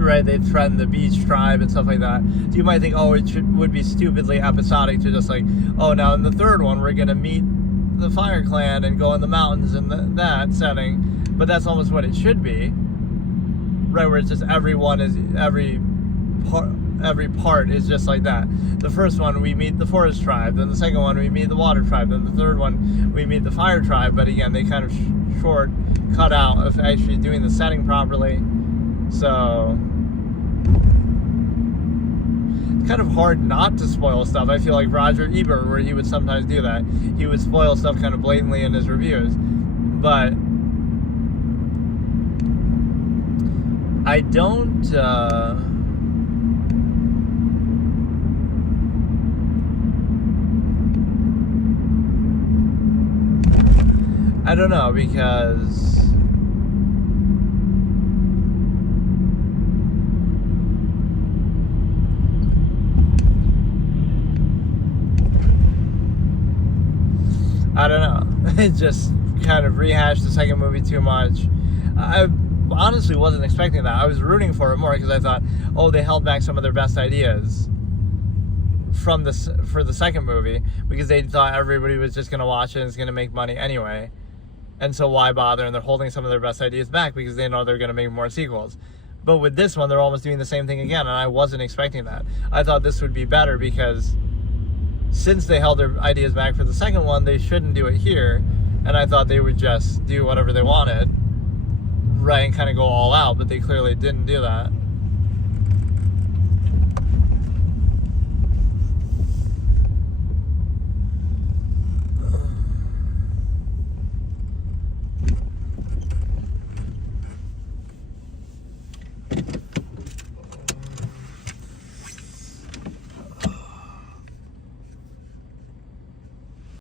right, they threaten the beach tribe and stuff like that. So you might think, oh, it would be stupidly episodic to just like, oh, now in the third one we're gonna meet the Fire Clan and go in the mountains in that setting, but that's almost what it should be, right? Where it's just every part is just like that. The first one we meet the forest tribe, then the second one we meet the water tribe, then the third one we meet the fire tribe. But again, they kind of cut out of actually doing the setting properly. So it's kind of hard not to spoil stuff. I feel like Roger Ebert, where he would sometimes do that, he would spoil stuff kind of blatantly in his reviews. But I don't. I don't know, because I don't know. It just kind of rehashed the second movie too much. I honestly wasn't expecting that. I was rooting for it more because I thought, oh, they held back some of their best ideas for the second movie because they thought everybody was just going to watch it and it's going to make money anyway. And so why bother? And they're holding some of their best ideas back because they know they're going to make more sequels. But with this one, they're almost doing the same thing again, and I wasn't expecting that. I thought this would be better because since they held their ideas back for the second one, they shouldn't do it here. And I thought they would just do whatever they wanted, right, and kind of go all out, but they clearly didn't do that.